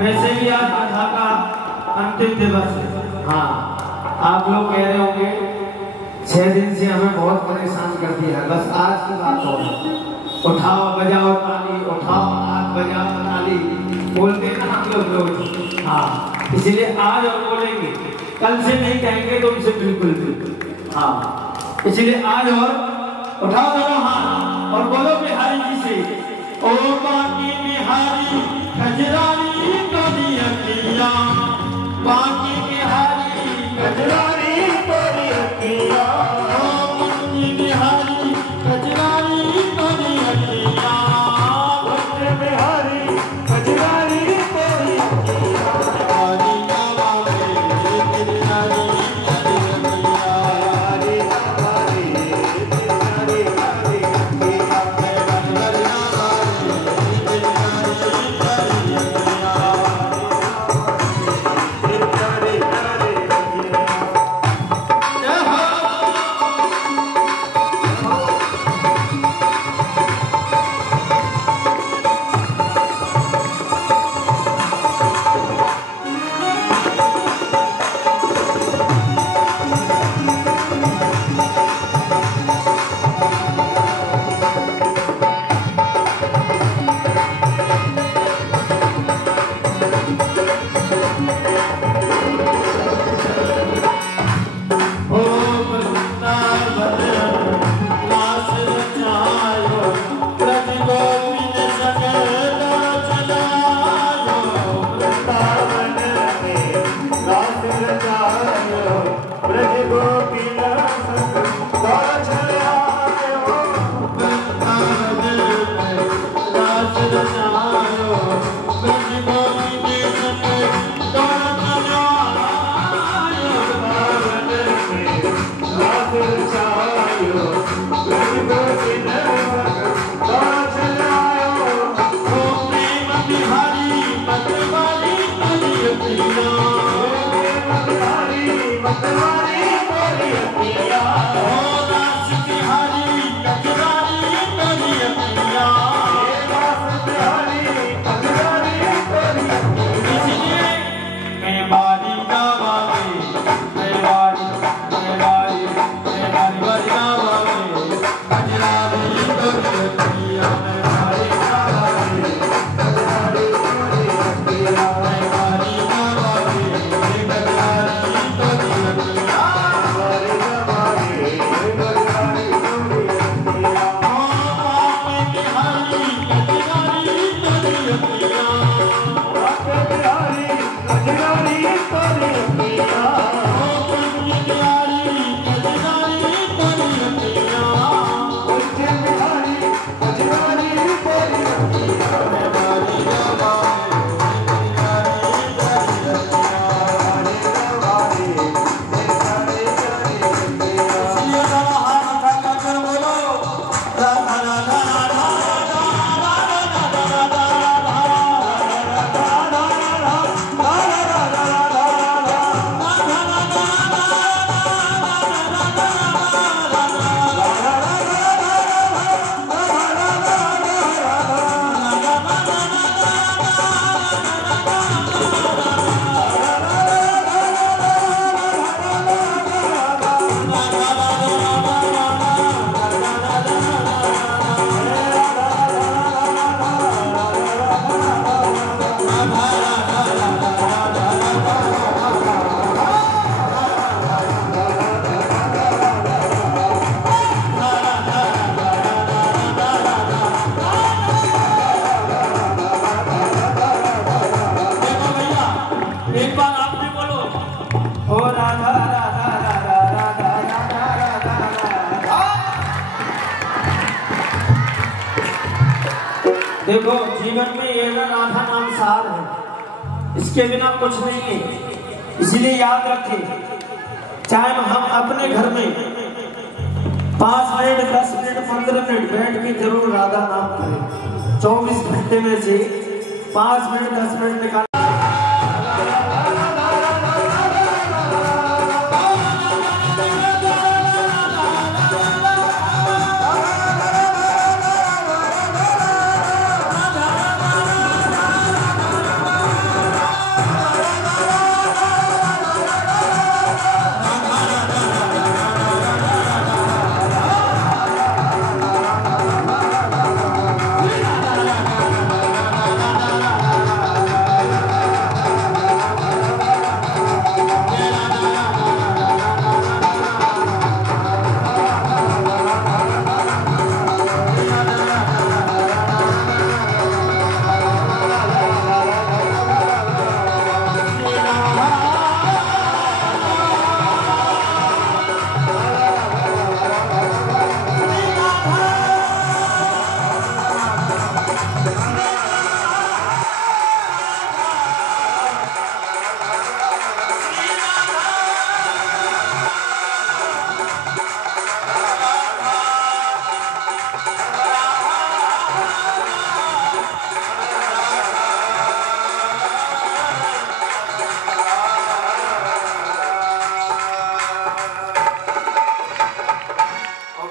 वैसे भी आज कथा का अंतिम दिवस है। हाँ, आप लोग कह रहे होंगे 6 दिन से हमें बहुत परेशान कर दिया, बस आज की बात हो। उठाओ बजाओ ताली, उठाओ हाथ बजाओ ताली, बोलते हैं ना हम लोग। हाँ, इसलिए आज और बोलेंगे, कल से नहीं कहेंगे तुमसे बिल्कुल भी। हाँ, इसलिए आज और उठाओ दोनों हाथ और बोलो बिहारी जी से, ओ बाकी बिहारी खजरारी तोरी अखिया, बाकी बिहारी खजरारी तोरी अखिया, ओ बाकी बिहारी खजरारी तोरी अखिया, बाकी बिहारी खजरारी तोरी अखिया, हरी गावा में तेरी हरी अखिया, हरी गावा में तेरी हरी अखिया, हरी गावा में तेरी एक बार आप भी बोलो, ओ राधा राधा राधा राधा राधा राधा राधा। देखो जीवन में ये ना राधा नाम सार है, इसके बिना कुछ नहीं है। इसलिए याद रखें, चाहे हम अपने घर में 5 मिनट 10 मिनट 15 मिनट बैठ के जरूर राधा नाम करें। 24 घंटे में से 5 मिनट 10 मिनट निकाल।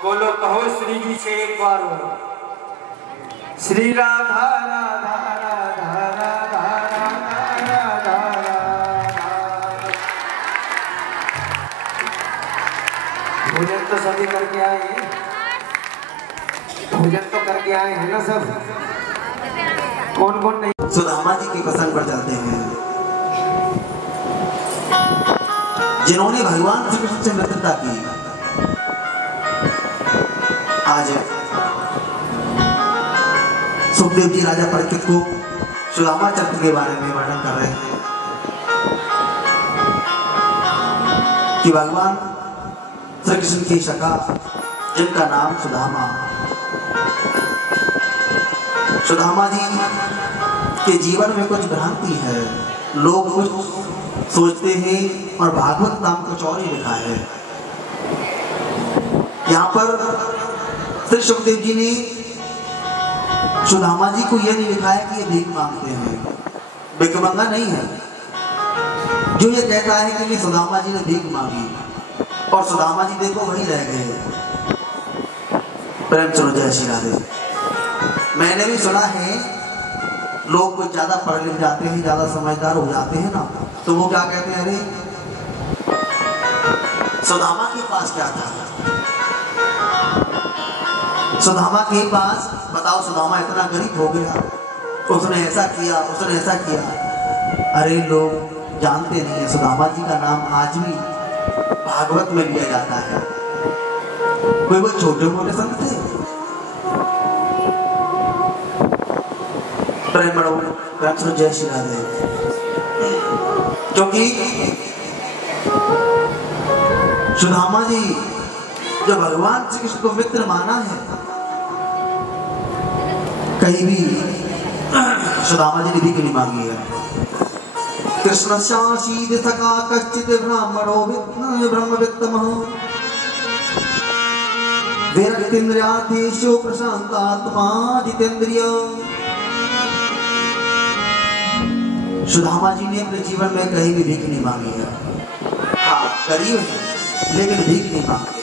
बोलो, कहो श्री जी से एक बार हो, श्री राधा राधा राधा राधा राधा राधा। भोजन तो सभी करके आए हैं, भोजन तो करके आए हैं ना सब, कौन कौन नहीं। सुदामा जी के प्रसंग पर चलते हैं, जिन्होंने भगवान श्री कृष्ण से मित्रता की। आज सुखदेव जी राजा परीक्षित को सुदामा चरित्र के बारे में वर्णन कर रहे हैं कि भगवान श्री कृष्ण की सखा जिनका नाम सुदामा, सुदामा जी के जीवन में कुछ भ्रांति है, लोग कुछ सोचते हैं और भागवत नाम कुछ और ही लिखा है। यहाँ पर श्री सुखदेव जी ने सुदामा जी को यह नहीं लिखा है कि ये भीख मांगते हैं, भिखमंगा नहीं है। जो ये कहता है कि ये सुदामा जी ने भीख मांगी और सुदामा जी देखो वही रह गए। प्रेम चलो जय श्री राधे। मैंने भी सुना है लोग कुछ ज्यादा पढ़ लिख जाते हैं, ज्यादा समझदार हो जाते हैं ना, तो वो क्या कहते हैं, अरे सुदामा के पास क्या था, सुदामा के पास बताओ, सुदामा इतना गरीब हो गया, उसने ऐसा किया, उसने ऐसा किया। अरे लोग जानते नहीं है सुदामा जी का नाम आज भी भागवत में लिया जाता है। कोई वो छोटे मोटे संत थे, प्रेम बड़ो प्रेम जय श्री राधे। क्योंकि सुदामा जी जो भगवान श्री कृष्ण को मित्र माना है, कहीं भी सुदामा जी ने भी नहीं मांगी है। कृष्ण शासीद सका कश्चित ब्राह्मणो ब्रह्मवित्तमः विरक्तिन्द्रियार्थेषु प्रशांतात्मा जितेन्द्रिय। सुदामा जी ने अपने जीवन में कहीं भी भीख नहीं मांगी है। हाँ गरीब है लेकिन भीख नहीं मांगते,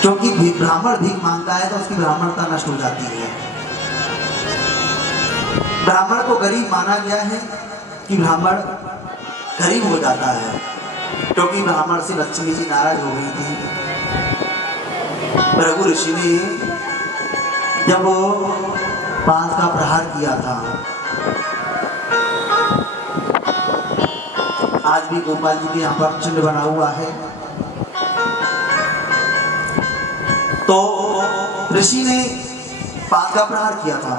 क्योंकि ब्राह्मण भीख मांगता है तो उसकी ब्राह्मणता नष्ट हो जाती है। ब्राह्मण को गरीब माना गया है कि ब्राह्मण गरीब हो जाता है, क्योंकि ब्राह्मण से लक्ष्मी जी नाराज हो गई थी। भृगु ऋषि ने जब पांच का प्रहार किया था, आज भी गोपाल जी के यहाँ पर चिन्ह बना हुआ है, तो ऋषि ने पांच का प्रहार किया था।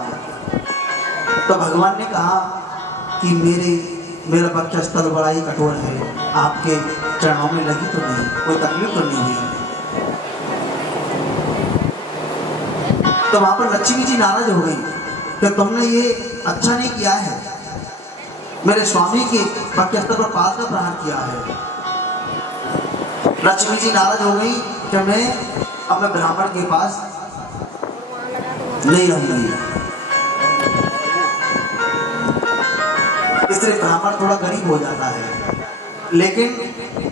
तो भगवान ने कहा कि मेरा बच्चा स्थल बड़ा ही कठोर है, आपके चरणों में लगी तो नहीं, कोई तकलीफ तो नहीं हुई। तो वहां पर लक्ष्मी जी नाराज हो गई कि तुमने ये अच्छा नहीं किया है, मेरे स्वामी के वक्षस्थल पर पाद का प्रहार किया है। लक्ष्मी जी नाराज हो गई कि मैं अब मैं ब्राह्मण के पास नहीं रहूंगी। इसलिए ब्राह्मण थोड़ा गरीब हो जाता है, लेकिन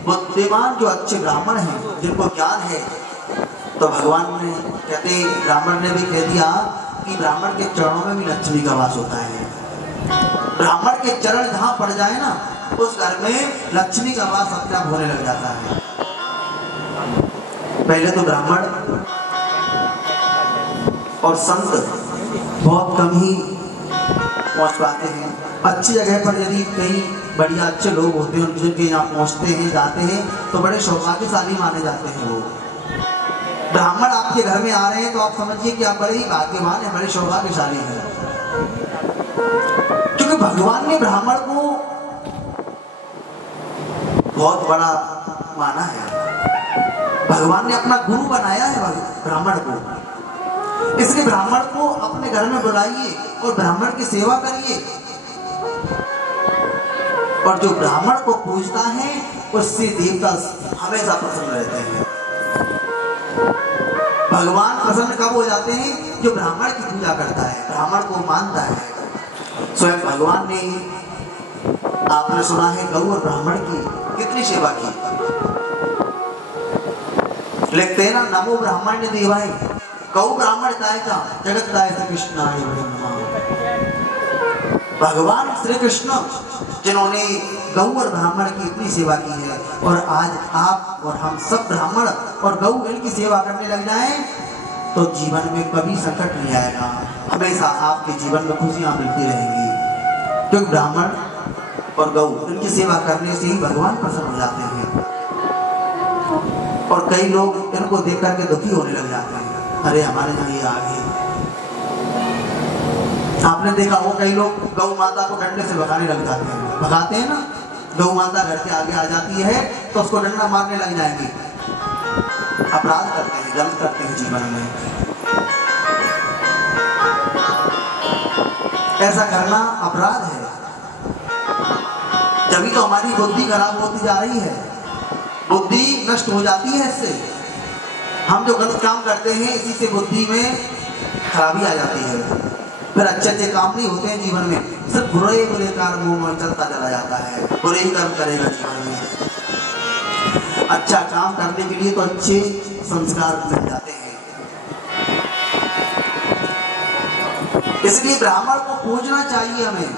बुद्धिमान जो अच्छे ब्राह्मण हैं, जिनको ज्ञान है, तो भगवान ने कहते, ब्राह्मण ने भी कह दिया कि ब्राह्मण के चरणों में भी लक्ष्मी का वास होता है। ब्राह्मण के चरण जहां पड़ जाए ना, उस घर में लक्ष्मी का वास अपने आप होने लग जाता है। पहले तो ब्राह्मण और संत बहुत कम ही पहुंच पाते हैं। अच्छी जगह पर यदि कहीं बढ़िया अच्छे लोग होते हैं, जिनके यहाँ पहुंचते हैं, जाते हैं, तो बड़े सौभाग्यशाली माने जाते हैं वो। ब्राह्मण आपके घर में आ रहे हैं तो आप समझिए कि आप बड़े ही भाग्यवान हैं, बड़े सौभाग्यशाली हैं, क्योंकि भगवान ने ब्राह्मण को बहुत बड़ा माना है। भगवान ने अपना गुरु बनाया है ब्राह्मण को, इसलिए ब्राह्मण को अपने घर में बुलाइए और ब्राह्मण की सेवा करिए। और जो ब्राह्मण को पूजता है उससे देवता हमेशा प्रसन्न रहते हैं। भगवान प्रसन्न कब हो जाते हैं? जो ब्राह्मण की पूजा करता है, ब्राह्मण को मानता है। स्वयं भगवान ने, आपने सुना है, गौ और ब्राह्मण की कितनी सेवा की। लिखते हैं ना, नमो ब्राह्मण देवाय गौ ब्राह्मण काय का जगत काय श्री कृष्णाय नमः। भगवान श्री कृष्ण जिन्होंने गौ और ब्राह्मण की इतनी सेवा की है, और आज आप और हम सब ब्राह्मण और गौ इनकी सेवा करने लग जाएं तो जीवन में कभी संकट नहीं आएगा, हमेशा आपके जीवन में खुशियां मिलती रहेंगी। क्योंकि ब्राह्मण और गौ इनकी सेवा करने से ही भगवान प्रसन्न हो जाते हैं। और कई लोग इनको देख करके दुखी होने लग जाते हैं, अरे हमारे यहाँ ये आ गए। आपने देखा हो कई लोग गौ माता को डंडे से भगाने लग जाते हैं, भगाते हैं ना, गौ माता घर के आगे आ जाती है तो उसको डंडा मारने लग जाएंगे। अपराध करते हैं, गलत करते हैं जीवन में। ऐसा करना अपराध है। जब तो हमारी बुद्धि खराब होती जा रही है, बुद्धि नष्ट हो जाती है। इससे हम जो गलत काम करते हैं, इसी से बुद्धि में खराबी आ जाती है। फिर अच्छे अच्छे काम नहीं होते हैं जीवन में, सिर्फ बुरे बुरे कर्मों में चलता चला जाता है, बुरे ही कर्म करेगा जीवन में। अच्छा काम करने के लिए तो अच्छे संस्कार मिल जाते हैं। इसलिए ब्राह्मण को पूजना चाहिए हमें।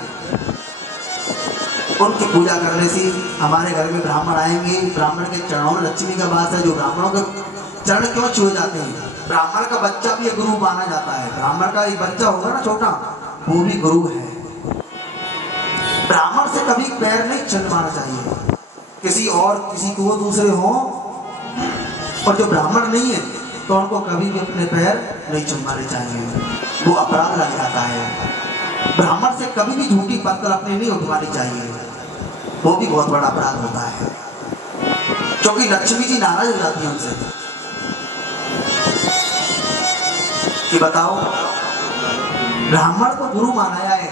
उनकी पूजा करने से हमारे घर में ब्राह्मण आएंगे, ब्राह्मण के चरणों में लक्ष्मी का वास है। जो ब्राह्मणों के चरण क्यों छुए जाते हैं? ब्राह्मण का बच्चा भी एक गुरु माना जाता है। ब्राह्मण का एक बच्चा होगा ना छोटा, वो भी गुरु है। ब्राह्मण से कभी पैर नहीं चटवाना चाहिए, किसी को वो दूसरे हो। और जो ब्राह्मण नहीं है तो उनको कभी भी अपने पैर नहीं चुमाने चाहिए, वो अपराध लग जाता है। ब्राह्मण से कभी भी झूठी पत्थर अपने नहीं उठवानी चाहिए, वो भी बहुत बड़ा अपराध होता है, क्योंकि लक्ष्मी जी नाराज हो जाती है उनसे कि बताओ, ब्राह्मण को गुरु माना है।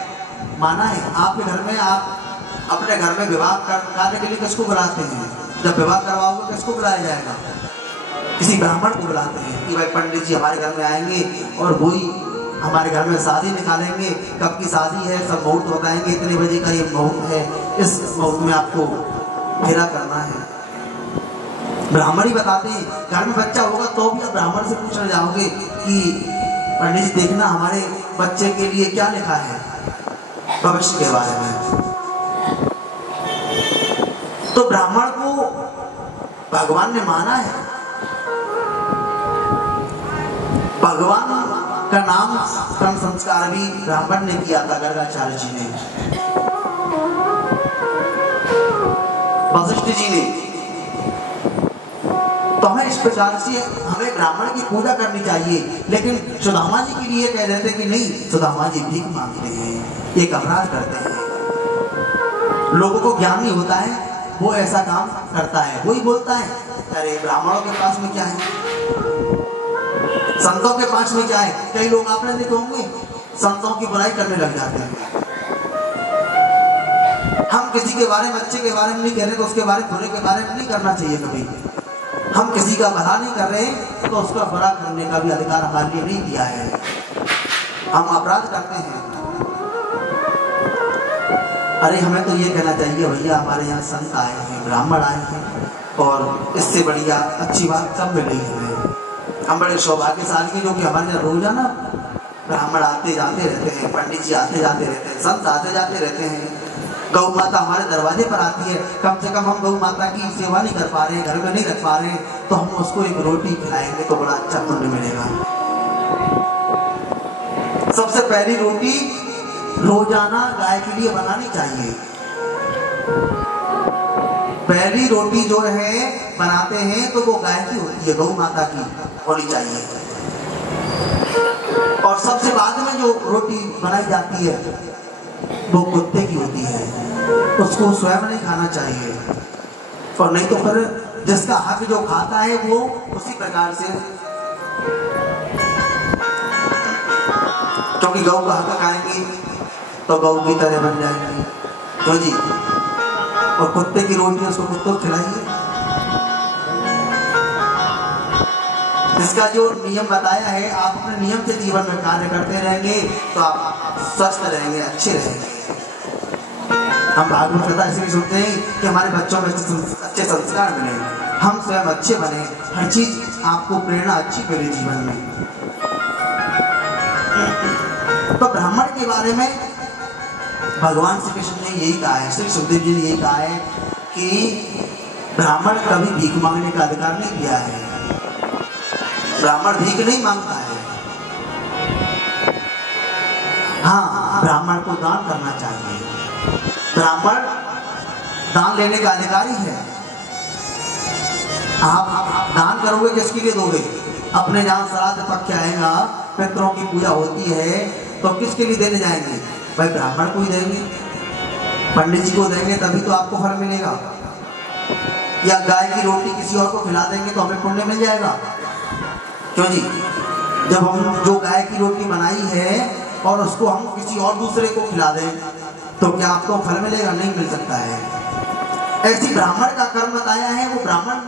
आपके घर में, आप अपने घर में विवाह करने के लिए किसको बुलाते हैं? जब विवाह करवाओगे किसको बुलाया जाएगा? किसी ब्राह्मण को बुलाते हैं कि भाई पंडित जी हमारे घर में आएंगे और वही हमारे घर में शादी निकालेंगे। कब की शादी है, सब मुहूर्त बताएंगे, इतने बजे का ये मुहूर्त है, इस मुहूर्त में आपको फेरा करना है। ब्राह्मण ही बताते हैं। घर में बच्चा होगा तो भी आप ब्राह्मण से पूछने जाओगे कि पंडित जी देखना हमारे बच्चे के लिए क्या लिखा है भविष्य के बारे में। तो ब्राह्मण को भगवान ने माना है। भगवान का नाम कर्म संस्कार भी ब्राह्मण ने किया था, गर्गाचार्य जी ने, वशिष्ठ जी ने। तो हमें इस प्रकार से हमें ब्राह्मण की पूजा करनी चाहिए। लेकिन सुदामा जी के लिए कह देते कि नहीं, सुदामा जी भीख मांगते हैं, एक अपराध करते हैं। लोगों को ज्ञान नहीं होता है, वो ऐसा काम करता है। वही बोलता है अरे ब्राह्मणों के पास में क्या है, संतों के पास में क्या है। कई लोग आपने देखे होंगे संतों की बुराई करने लग जाते हैं। हम किसी के बारे में, अच्छे के बारे में नहीं कह रहे तो उसके बारे में, बुरे के बारे में नहीं करना चाहिए कभी। हम किसी का भला नहीं कर रहे तो उसका बुरा करने का भी अधिकार हमारे लिए नहीं दिया है। हम अपराध करते हैं। अरे हमें तो ये कहना चाहिए भैया हमारे यहाँ संत आए हैं, ब्राह्मण आए हैं और इससे बढ़िया अच्छी बात कब मिली हमें। हम बड़े सौभाग्यशाली हैं जो कि हमारे यहाँ रोजाना ब्राह्मण आते जाते रहते हैं, पंडित जी आते जाते रहते हैं, संत आते जाते रहते हैं। गौ माता हमारे दरवाजे पर आती है, कम से कम हम गौ माता की सेवा नहीं कर पा रहे हैं, घर में नहीं रख पा रहे हैं, तो हम उसको एक रोटी खिलाएंगे तो बड़ा अच्छा पुण्य मिलेगा। सबसे पहली रोटी रोजाना गाय के लिए बनानी चाहिए। पहली रोटी जो है बनाते हैं तो वो गाय की होती है, गौ माता की होनी चाहिए। और सबसे बाद में जो रोटी बनाई जाती है वो कुत्ते की होती है, उसको स्वयं नहीं खाना चाहिए। और नहीं तो फिर जिसका हक जो खाता है वो उसी प्रकार से, क्योंकि गौ का हक खाएंगे तो गौ की तरह बन जाएंगे तो जी। और कुत्ते की रोटी उसको कुत्तों को खिलाइए। इसका जो नियम बताया है, आप अपने नियम से जीवन में कार्य करते रहेंगे तो आप स्वस्थ रहेंगे, अच्छे रहेंगे। हम भागवत कथा इसलिए सुनते हैं कि हमारे बच्चों में अच्छे संस्कार मिले, हम स्वयं अच्छे बने, हर चीज आपको प्रेरणा अच्छी मिले जीवन में। तो ब्राह्मण के बारे में भगवान श्री कृष्ण ने यही कहा है, श्री सुखदेव जी ने यही कहा है कि ब्राह्मण कभी भीख मांगने का अधिकार नहीं दिया है। ब्राह्मण भीख नहीं मांगता है। हाँ, ब्राह्मण को दान करना चाहिए। ब्राह्मण दान लेने का अधिकारी है। आप दान करोगे किसके लिए दोगे? अपने जहाँ श्राद्ध पक्ष आएगा, पितरों की पूजा होती है तो किसके लिए देने जाएंगे? भाई ब्राह्मण को ही देंगे, पंडित जी को देंगे तभी तो आपको फल मिलेगा। या गाय की रोटी किसी और को खिला देंगे तो हमें पुण्य मिल जाएगा। क्यों जी? जब हम जो गाय की रोटी बनाई है और उसको हम किसी और दूसरे को खिला दें तो क्या आपको फल मिलेगा? नहीं मिल सकता है। ऐसी ब्राह्मण का कर्म बताया है, वो ब्राह्मण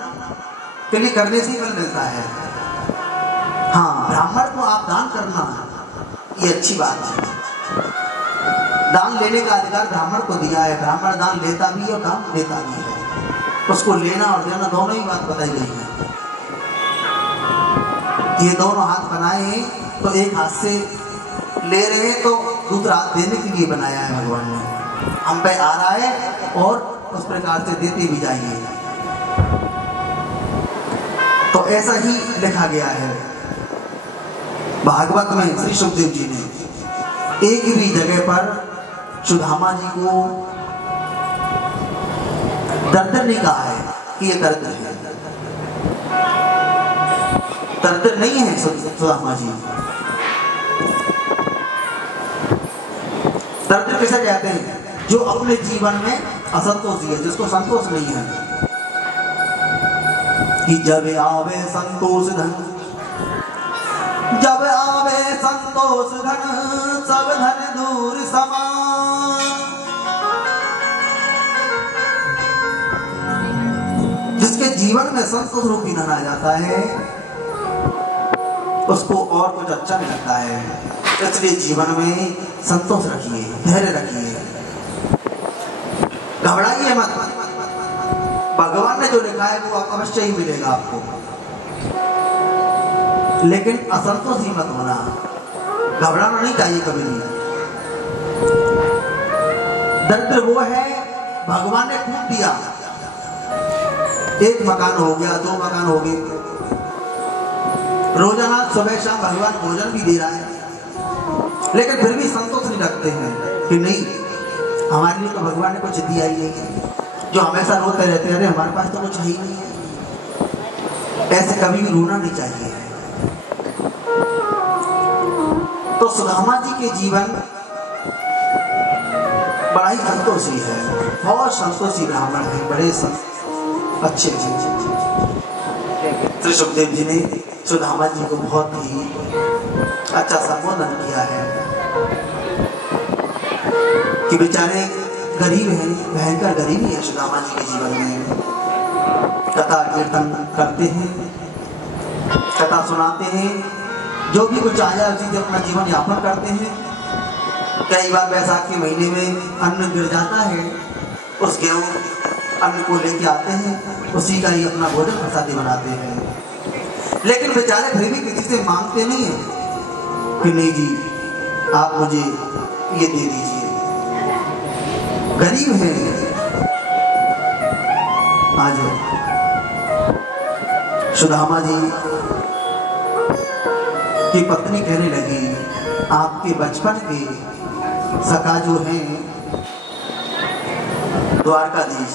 के लिए करने से ही फल मिलता है। हाँ, ब्राह्मण को आप दान करना, ये अच्छी बात है। दान लेने का अधिकार ब्राह्मण को दिया है। ब्राह्मण दान लेता भी है और दान देता भी है। उसको लेना और देना दोनों ही बात बताई गई है। ये दोनों हाथ बनाए हैं तो एक हाथ से ले रहे हैं तो दूसरा हाथ देने के लिए बनाया है भगवान ने। हम पे आ रहा है और उस प्रकार से देते भी जाइए। तो ऐसा ही लिखा गया है भागवत में। श्री सुखदेव जी ने एक भी जगह पर सुदामा जी को दरिद्र नहीं कहा है कि ये दरिद्र है। दरिद्र नहीं है सुदामा जी। दरिद्र किसे कहते हैं? जो अपने जीवन में असंतोषी है, जिसको संतोष नहीं है। कि जब आवे संतोष धन, जब आवे संतोष धन, सब धन दूर समान। जिसके जीवन में संतोष रूपी धन आ जाता है उसको और कुछ अच्छा नहीं लगता है। इसलिए जीवन में संतोष रखिए, धैर्य रखिए, घबराइए मत। भगवान ने जो लिखा है वो अवश्य ही मिलेगा आपको, लेकिन असंतोष ही मत होना। घबराना नहीं चाहिए कभी भी। दरिद्र वो है, भगवान ने खूब दिया, एक मकान हो गया, 2 मकान हो गए, रोजाना सुबह शाम भगवान भोजन भी दे रहा है, लेकिन फिर भी संतोष नहीं रखते हैं कि नहीं हमारे लिए तो भगवान ने कुछ दिया ही नहीं। जो हमेशा रोते रहते हैं अरे हमारे पास तो कुछ ही नहीं है। ऐसे कभी भी रोना नहीं चाहिए। तो सुदामा जी के जीवन बड़ा ही संतोषी है, बहुत संतोषी ब्राह्मण है, बड़े अच्छे श्री सुखदेव जी ने सुदामा जी को बहुत ही अच्छा संबोधन किया है कि बेचारे गरीब हैं, भयंकर गरीबी है सुदामा जी के जीवन में। कथा कीर्तन करते हैं, कथा सुनाते हैं, जो भी कुछ आया उसी से अपना जीवन यापन करते हैं। कई बार बैसाख के महीने में अन्न गिर जाता है, उस गेहूं अन्न को लेके आते हैं, उसी का ही अपना भोजन प्रसादी बनाते हैं। लेकिन बेचारे फिर भी किसी से मांगते नहीं है कि नहीं जी आप मुझे ये दे दीजिए, गरीब है। आज सुदामा जी की पत्नी कहने लगी, आपके बचपन के सखा जो हैं द्वारकाधीश,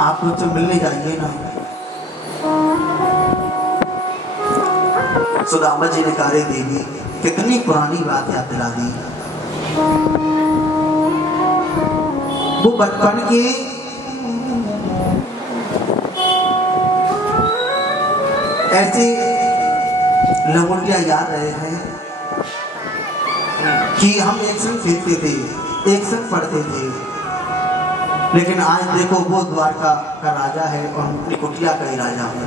आप मुझसे मिलने जाइए ना। सुदामा जी ने कहा, देवी कितनी पुरानी बात याद दिला दी। वो बचपन के ऐसे लंगोटियां याद रहे हैं कि हम एक संग खेलते थे, एक संग पढ़ते थे, लेकिन आज देखो वो द्वारका का राजा है और अपनी कुटिया का ही राजा है।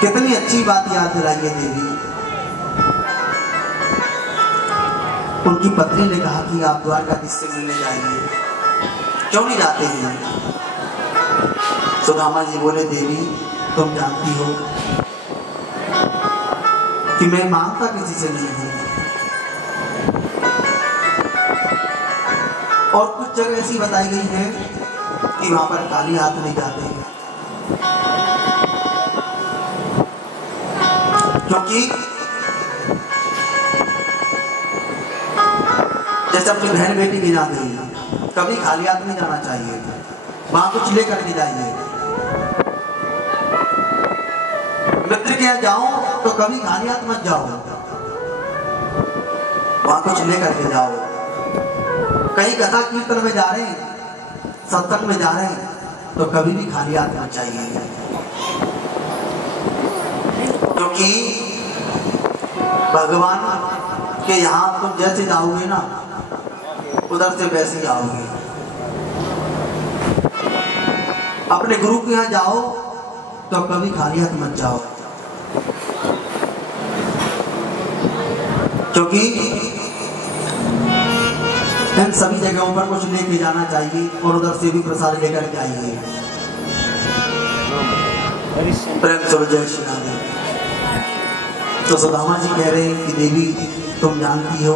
कितनी अच्छी बात याद दिलाई है देवी। उनकी पत्नी ने कहा कि आप द्वारकाधीश से मिलने जाइए, क्यों नहीं जाते हैं? सुदामा जी बोले, देवी तुम जानती हो कि मैं मांगता किसी से नहीं हूं, और कुछ जगह ऐसी बताई गई है कि वहां पर खाली हाथ नहीं जाते हैं, क्योंकि जैसे अपनी बहन बेटी की जाते हैं, कभी खाली हाथ नहीं जाना चाहिए, वहां कुछ लेकर के जाइए। मित्र के यहाँ जाओ तो कभी खाली हाथ मत जाओ, वहां कुछ लेकर के जाओ। कहीं कथा कीर्तन में जा रहे हैं, सत्संग में जा रहे हैं, तो कभी भी खाली हाथ मत जाइए, क्योंकि भगवान के यहाँ तुम जैसे जाओगे ना, उधर से वैसे ही आओगे। अपने गुरु के यहाँ जाओ तो कभी खाली हाथ मत जाओ, क्योंकि इन सभी जगहों पर कुछ लेके जाना चाहिए और उधर से भी प्रसाद लेकर के आइए। प्रेम से जय श्री राम। तो सुदामा जी कह रहे हैं कि देवी तुम जानती हो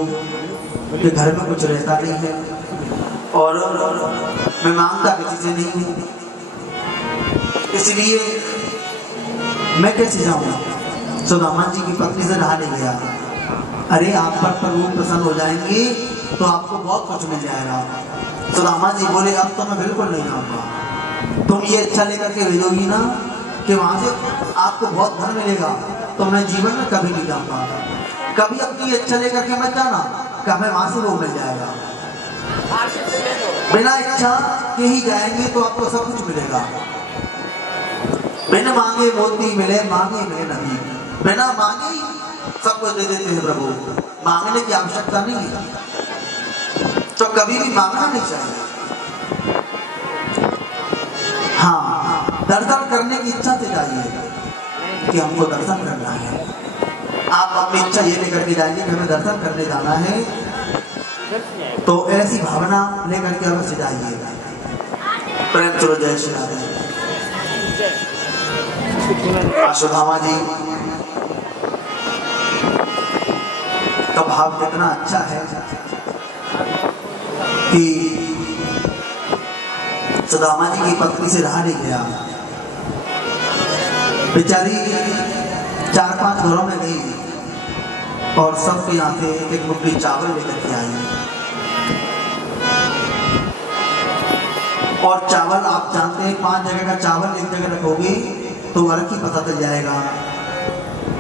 कि घर में कुछ रहता नहीं है और मैं मांगता किसी से नहीं हूं, इसलिए मैं कैसे जाऊंगा? सुदामा जी की पत्नी से रहा नहीं गया। अरे आप पर प्रभु प्रसन्न हो जाएंगे तो आपको बहुत कुछ मिल जाएगा। सुदामा जी बोले, अब तो मैं बिल्कुल नहीं जाऊंगा, तुम ये इच्छा लेकर के भेजोगी ना कि वहां से आपको बहुत धन मिलेगा, तो मैं जीवन में कभी नहीं जाऊंगा। कभी अपनी इच्छा लेकर के मत जाना, कभी वहां से वो मिल जाएगा। बिना इच्छा के ही जाएंगे तो आपको सब कुछ मिलेगा। बिना मांगे मोती मिले, मांगे मिले नहीं। बिना मांगे ही सब कुछ दे देते हैं प्रभु, मांगने की आवश्यकता नहीं है, तो कभी भी मांगना नहीं चाहिए। हाँ, दर्शन करने की इच्छा से जाइए कि हमको दर्शन करना है। आप अपनी इच्छा ये लेकर के जाइए कि हमें दर्शन करने जाना है, तो ऐसी भावना लेकर के अवश्य जाइए। प्रेम से जय श्री राम। सुदामा जी का भाव कितना अच्छा है कि सुदामा जी की पत्नी से रहा नहीं गया। बेचारी 4-5 घरों में गई और सबके यहाँ से एक मुट्ठी चावल लेकर के आई। और चावल आप जानते हैं, 5 जगह का चावल एक जगह रखोगे तो फर्क ही पता चल जाएगा।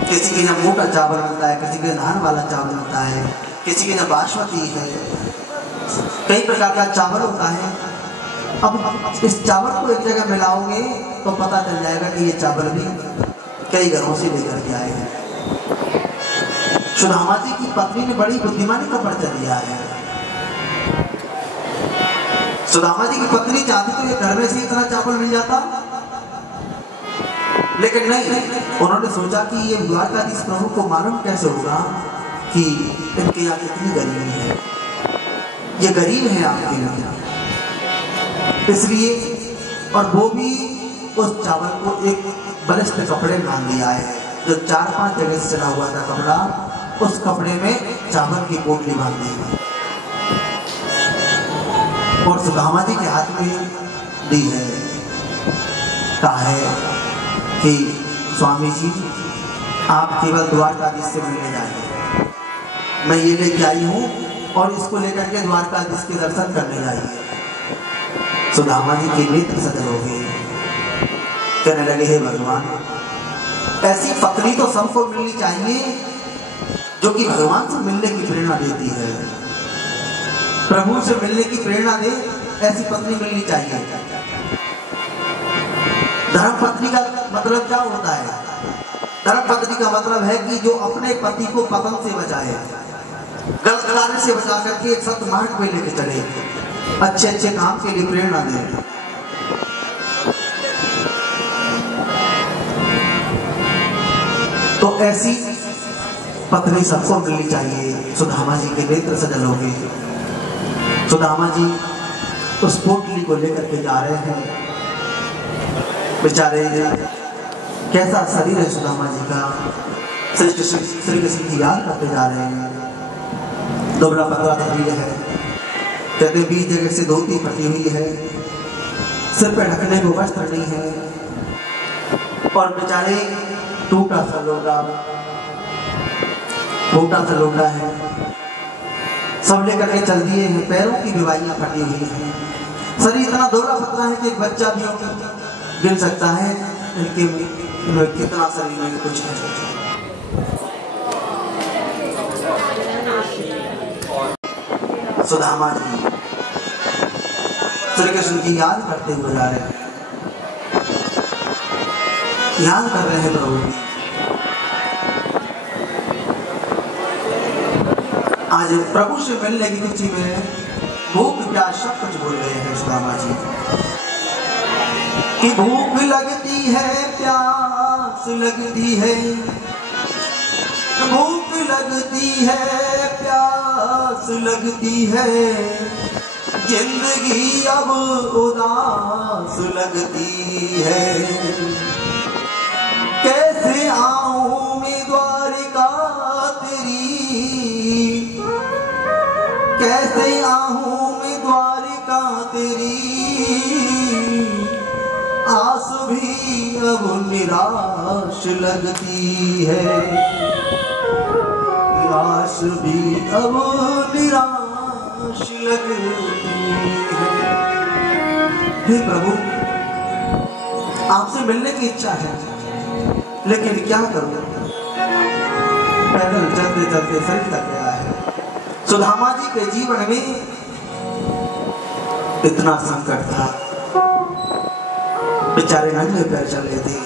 किसी के यहाँ मोटा चावल मिलता है, किसी के धान वाला चावल मिलता है, किसी के यहाँ बासमती है। कई प्रकार का चावल होता है। अब इस चावल को एक जगह मिलाओगे तो पता चल जाएगा कि ये चावल भी कई घरों से लेकर के आए हैं। सुदामा जी की पत्नी ने बड़ी बुद्धिमानी का परिचय दिया है। सुदामा जी की पत्नी चाहती तो ये घर में से इतना चावल मिल जाता, लेकिन नहीं, उन्होंने सोचा कि ये द्वारकाधीश प्रभु को मालूम कैसे होगा कि इनके यहाँ कितनी गरीबी है, ये गरीब है आपके लिए, इसलिए और वो भी उस चावल को एक बलिष्ठ कपड़े में बांध दिया है, जो 4-5 जगह से चला हुआ था कपड़ा, उस कपड़े में चावल की पोटली बांध दी और सुदामा जी के हाथ में दी है। कहा है कि स्वामी जी आप केवल द्वारकाधीश से मिलने जाइए, मैं ये लेके आई हूँ और इसको लेकर के द्वारकाधीश के दर्शन करने जाइए। सुदामा जी के नेत्र सजल हो गए, कहने लगे हे भगवान, ऐसी पत्नी तो सबको मिलनी चाहिए जो कि भगवान से मिलने की प्रेरणा देती है, प्रभु से मिलने की प्रेरणा दे, ऐसी पत्नी मिलनी चाहिए। धर्म पत्नी का मतलब क्या होता है? धर्म पत्नी का मतलब है कि जो अपने पति को पतन से बचाए, गलत कार्य से बचा करके एक सत्य मार्ग पे लेके चले, अच्छे अच्छे काम के लिए प्रेरणा दे। तो ऐसी पत्नी सबको मिलनी चाहिए। सुदामा जी के नेत्र सजल हो गए। सुदामा जी उस पोटली को लेकर के जा रहे हैं। बेचारे कैसा शरीर है सुदामा जी का, श्री कृष्ण की याद करते जा रहे हैं। दुबला पतला शरीर है, कहते 20 जगह से धोती फटी हुई है, सिर पे ढकने को वस्त्र नहीं है और बेचारे टूटा सा लोटा है, सब लेकर के चल दिए हैं, पैरों की बेवाइयां फटी हुई हैं, शरीर इतना दुबला पतला है कि एक बच्चा भी गिर सकता है, इनके कितना शरीर में कुछ है। सुदामा जी श्री कृष्ण की याद करते हुए जा रहे हैं, याद कर रहे हैं प्रभु की। आज प्रभु से मिलने की खुशी में भूख प्यास सब कुछ भूल गए हैं सुदामा जी। कि भूख लगती है, प्यास लगती है, भूख लगती है, प्यास लगती है, जिंदगी अब उदास लगती है। कैसे आऊं मैं द्वारिका तेरी, कैसे आऊं मैं द्वारिका तेरी, आस भी अब निराश लगती है, आस भी अब निराश लगती है। हे प्रभु, आपसे मिलने की इच्छा है, लेकिन क्या करूं, पैदल चलते चलते शरीर थक गया है। सुदामा जी के जीवन में इतना संकट था, बेचारे नंगे पैर चल रहे थे।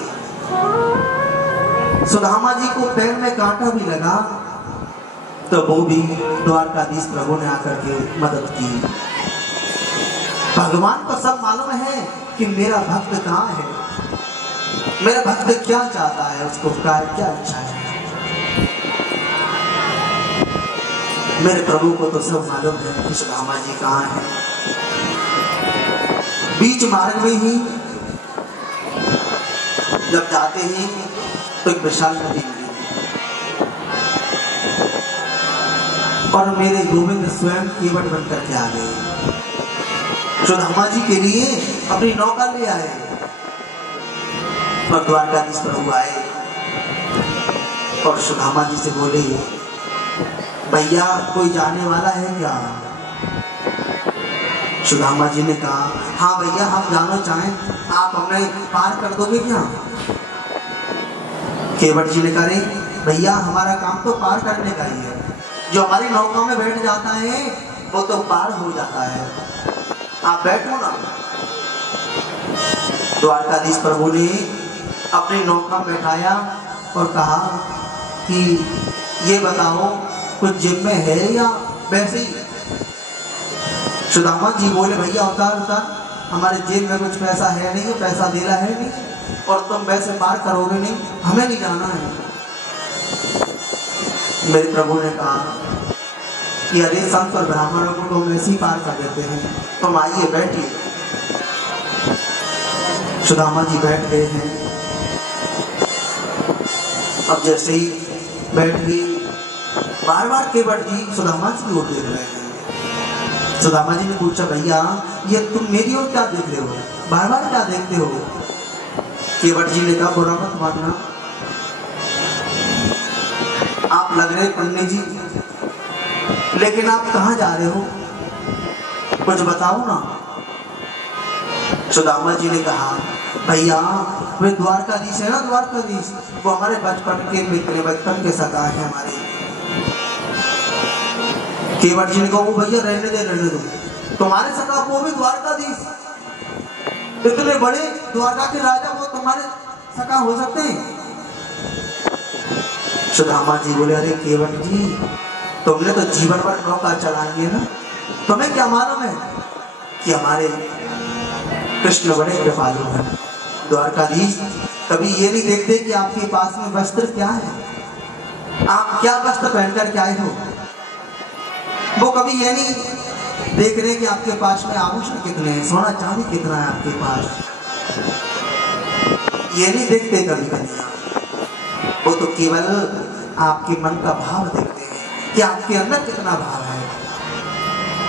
सुदामा जी को पैर में कांटा भी लगा तो वो भी द्वारकाधीश प्रभु ने आकर के मदद की। भगवान को सब मालूम है कि मेरा भक्त कहाँ है, मेरा भक्त क्या चाहता है, उसको क्या इच्छा है। मेरे प्रभु को तो सब मालूम है कि सुदामा जी कहाँ है। बीच मार्ग में ही जब जाते ही तो एक विशाल नदी मिली और मेरे गोविंद स्वयं केवट बनकर के आ गए। सुदामा जी के लिए अपनी नौका ले आए और द्वारकाधीश प्रभु आए और सुदामा जी से बोले, भैया कोई जाने वाला है क्या? सुदामा जी ने कहा, हाँ भैया, हम जाना चाहें, आप हमें पार कर दोगे क्या? केवट जी ने कहा, भैया हमारा काम तो पार करने का ही है, जो हमारी नौका में बैठ जाता है वो तो पार हो जाता है, आप बैठो ना। द्वारकाधीश प्रभु ने अपनी नौका बैठाया और कहा कि ये बताओ कुछ जेब में है या वैसे ही? सुदामा जी बोले भैया उतार, हमारे जेब में कुछ पैसा है नहीं, पैसा देना है नहीं, और तुम वैसे पार करोगे नहीं, हमें नहीं जाना है। मेरे प्रभु ने कहा कि अरे संत और ब्राह्मणों को हम ऐसे ही पार कर देते हैं, तुम आइए बैठिए। सुदामा जी बैठ गए हैं। अब जैसे ही बैठ गई, बार बार केवट जी सुदामा जी की ओर देख रहे हैं। सुदामा जी ने पूछा भैया ये तुम मेरी ओर क्या देख रहे हो, बार बार क्या देखते हो? केवट जी ने कहा बुरा मत मानना, आप लग रहे पंडित जी, लेकिन आप कहाँ जा रहे हो, कुछ बताओ ना। सुदामा जी ने कहा भैया वे द्वारकाधीश है ना, द्वारकाधीश वो हमारे बचपन के मित्र, बचपन के सगा है हमारे। केवट जी ने कहा वो भैया रहने दो, तुम्हारे सगा वो भी द्वारकाधीश, इतने बड़े द्वारका के राजा वो तुम्हारे सगा हो सकते हैं? सुदामा जी बोले अरे केवट जी तुमने तो जीवन भर नौका चलाई है ना, तुम्हें क्या मालूम है कि हमारे कृष्ण बड़े कृपालु हैं। द्वारकाधीश कभी ये नहीं देखते कि आपके पास में वस्त्र क्या है, आप क्या वस्त्र पहनकर के आए हो, वो कभी ये नहीं देख रहे कि आपके पास में आभूषण कितने हैं, सोना चांदी कितना है आपके पास, ये नहीं देखते कभी कन्या। वो तो केवल आपके मन का भाव देखते हैं कि आपके अंदर कितना भाव है,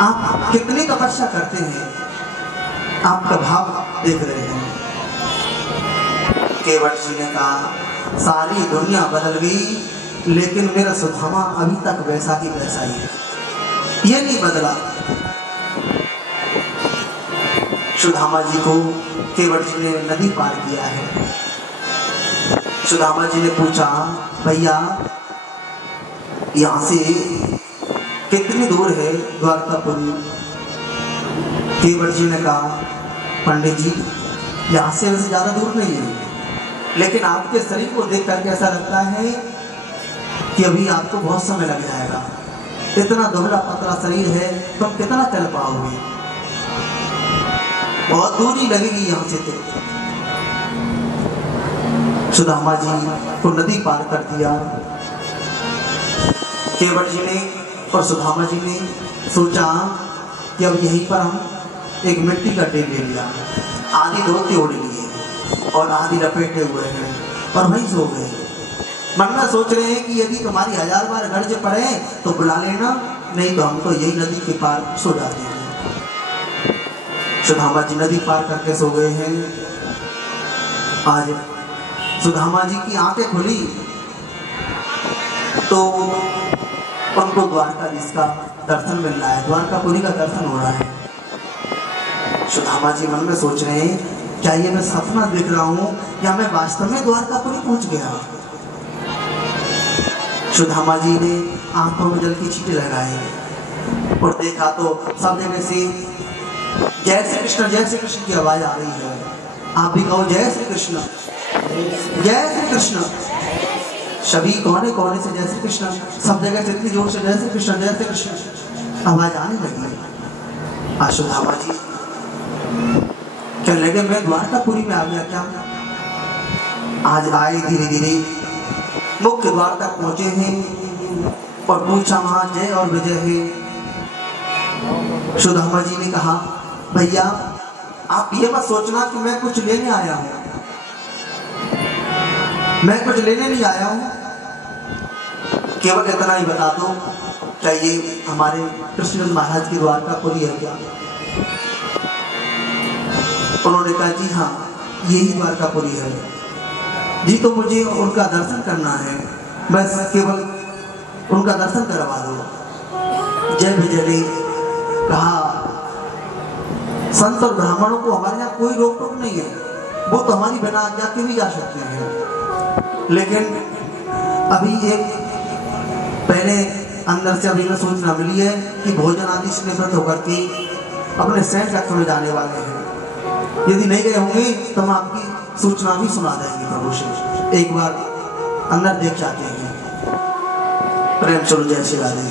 आप कितनी तपस्या करते हैं, आपका भाव देख रहे हैं। केवट जी ने कहा सारी दुनिया बदल गई लेकिन मेरा सुदामा अभी तक वैसा की वैसा ही है, ये नहीं बदला। सुदामा जी को केवट जी ने नदी पार किया है। सुदामा जी ने पूछा भैया यहाँ से कितनी दूर है द्वारकापुरी? केवट जी ने कहा पंडित जी यहाँ से वैसे ज्यादा दूर नहीं है, लेकिन आपके शरीर को देख करके ऐसा लगता है कि अभी आपको बहुत समय लग जाएगा, इतना दुबला पतला शरीर है, तुम कितना चल पाओगे, बहुत दूरी लगेगी यहाँ से। तो सुदामा जी को नदी पार कर दिया। केवट जी ने और सुदामा जी ने सोचा कि अब यहीं पर हम एक मिट्टी का ढेर ले लिया, आधी धोती ओढ़ लिए और आधी लपेटे हुए हैं और वहीं सो गए। मन में सोच रहे हैं कि यदि तुम्हारी 1000 बार गर्ज पड़े तो बुला लेना, नहीं तो हम तो यही नदी के पार सो जाते हैं। सुदामा जी नदी पार करके सो गए हैं। आज सुदामा जी की आंखें खुली तो उनको द्वारकाधीश का दर्शन मिल रहा है, द्वारकापुरी का दर्शन हो रहा है। सुदामा जी मन में सोच रहे हैं क्या ये मैं सपना देख रहा हूँ या मैं वास्तव में द्वारकापुरी पहुंच गया। सुदामा जी ने आंखों में जल की छींटे लगाए और देखा तो सब जगह से जय श्री कृष्ण की आवाज आ रही है। आप भी कहो जय श्री कृष्ण, जय श्री कृष्ण। सभी कोने कोने से जय श्री कृष्ण, सब जगह से इतनी जोर से जय श्री कृष्ण आवाज आने लगी। आज सुदामा जी कहने लगे मैं द्वारकापुरी में आ गया क्या। आज आए धीरे धीरे मुख्य द्वार तक पहुंचे हैं और पूछा वहां जय और विजय है। सुदामा जी ने कहा भैया आप ये मत सोचना कि मैं कुछ लेने आया हूं, मैं कुछ लेने नहीं आया हूं, केवल इतना ही बता दो क्या ये हमारे कृष्ण महाराज की द्वारकापुरी है क्या। उन्होंने कहा जी हाँ यही द्वारकापुरी है जी, तो मुझे उनका दर्शन करना है, बस केवल उनका दर्शन करवा दो। जय विजय ने कहा संत और ब्राह्मणों को हमारे यहाँ कोई रोक टोक नहीं है, वो तो हमारी बिना आज्ञा के भी जा सकते हैं, लेकिन अभी एक पहले अंदर से अभी सूचना मिली है कि भोजन आदि से निवृत्त होकर के अपने सैन कक्ष में जाने वाले हैं। यदि नहीं गए होंगे तो हम आपकी सूचना भी सुना देंगे प्रभु से। एक बार अंदर देख जाते हैं। प्रेम चलो जय श्री राधे।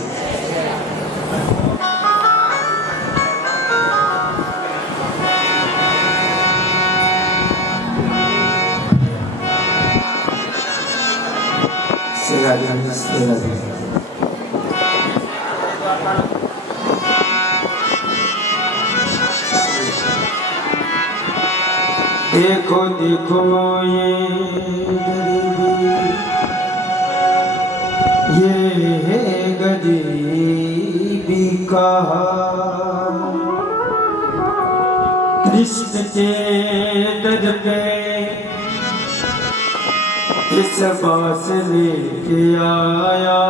देखो देखो ये है गरीबी का कृष्ण के दर पे इस बास लेके आया।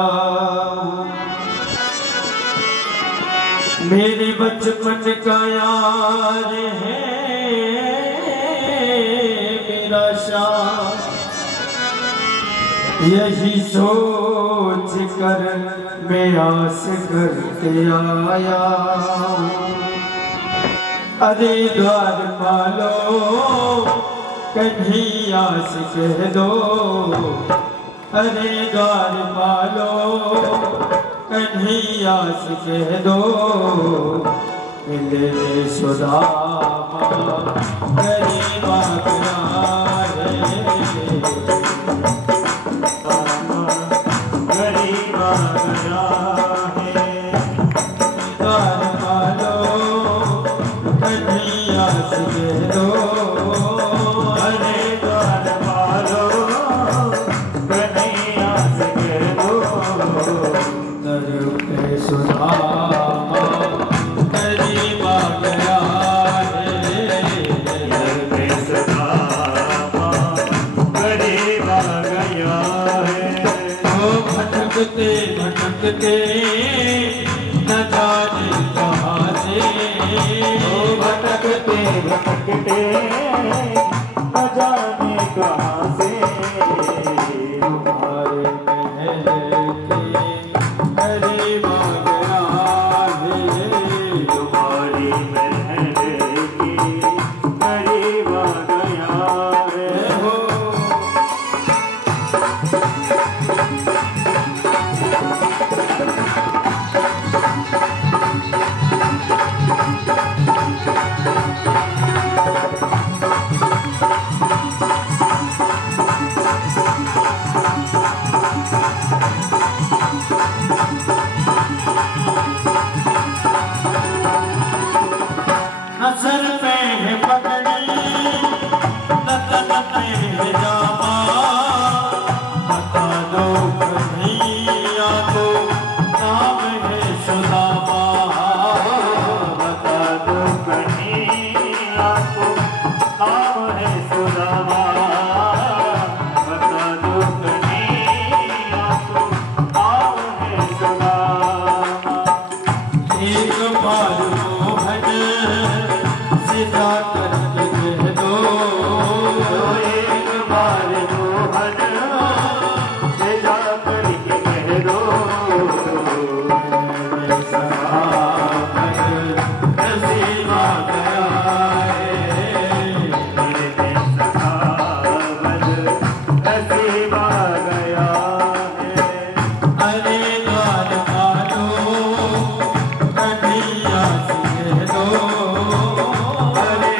मेरे बचपन का यार है मेरा शाह, यही सोच कर मैं आस करके आया। अरे द्वार पालो कन्हैया से कह दो, अरे द्वार पालो कन्हैया से कह दो, मिले सुदामा गरीबा गया है, गरीबा गया है। द्वार पालो कन्हैया से कह दो, भटकते न जाने कहाँ से, भटकते भटकते न जाने कहाँ से। तुम्हारे महल के करीब गया है, तुम्हारी महल की करीब गया है। सर पे है पगड़ी नतन पे है जामा, बता दो कन्हैया को नाम है सुदामा, बता दो कन्हैया को नाम है सुदामा, बता दो कन्हैया को नाम है सुदामा। एक बार मोहन सिधा करके कह दो, एक बार मोहन सिधा करके कह दो, नसीबा गया है, नसीबा गया है। अरे द्वार पालो कन्हैया से कह दो, अरे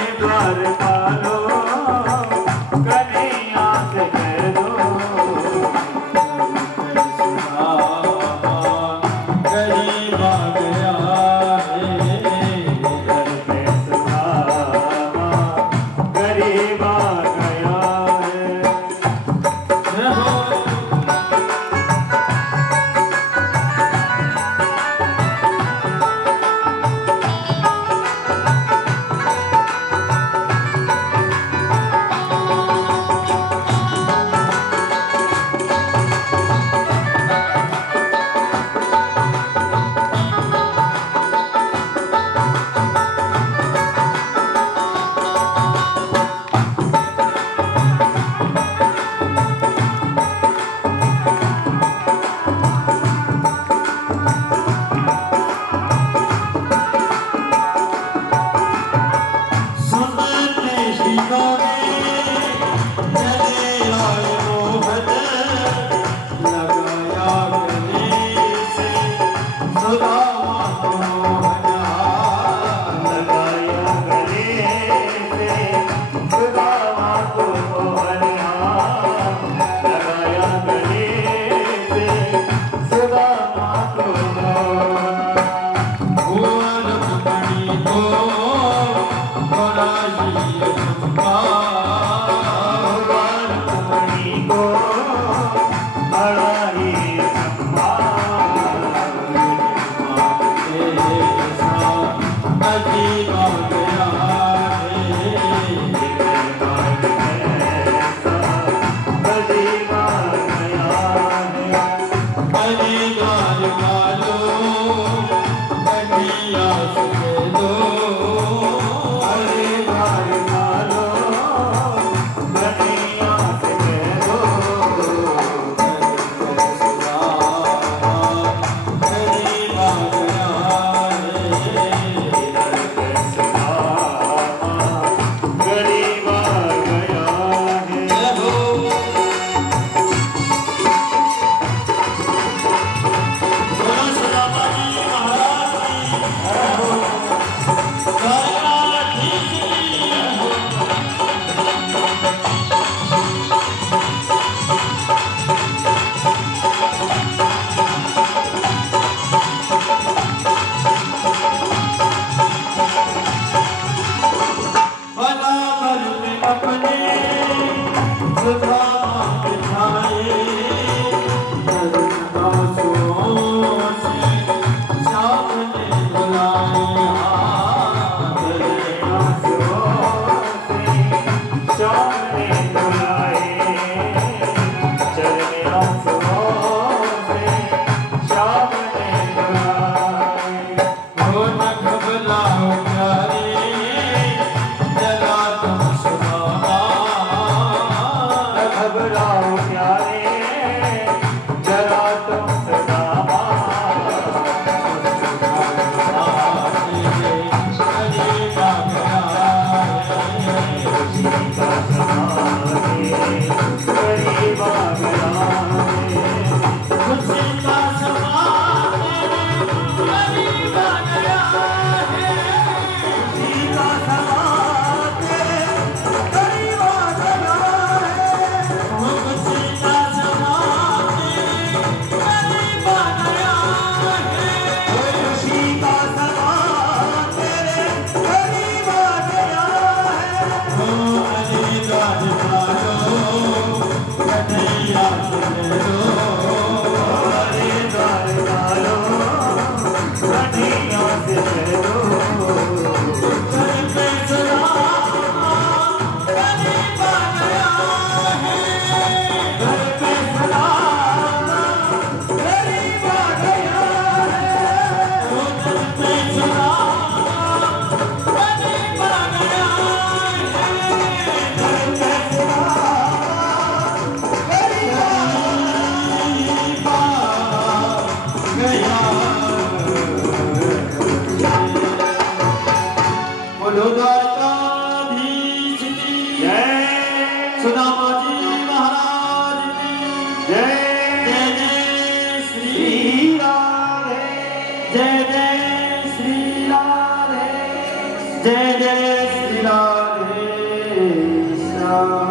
बोलो द्वारकाधीश की जय। सुदामा जी महाराज की जय। जय जय श्री राधे। जय जय श्री राधे जय जय श्री राधे श्याम।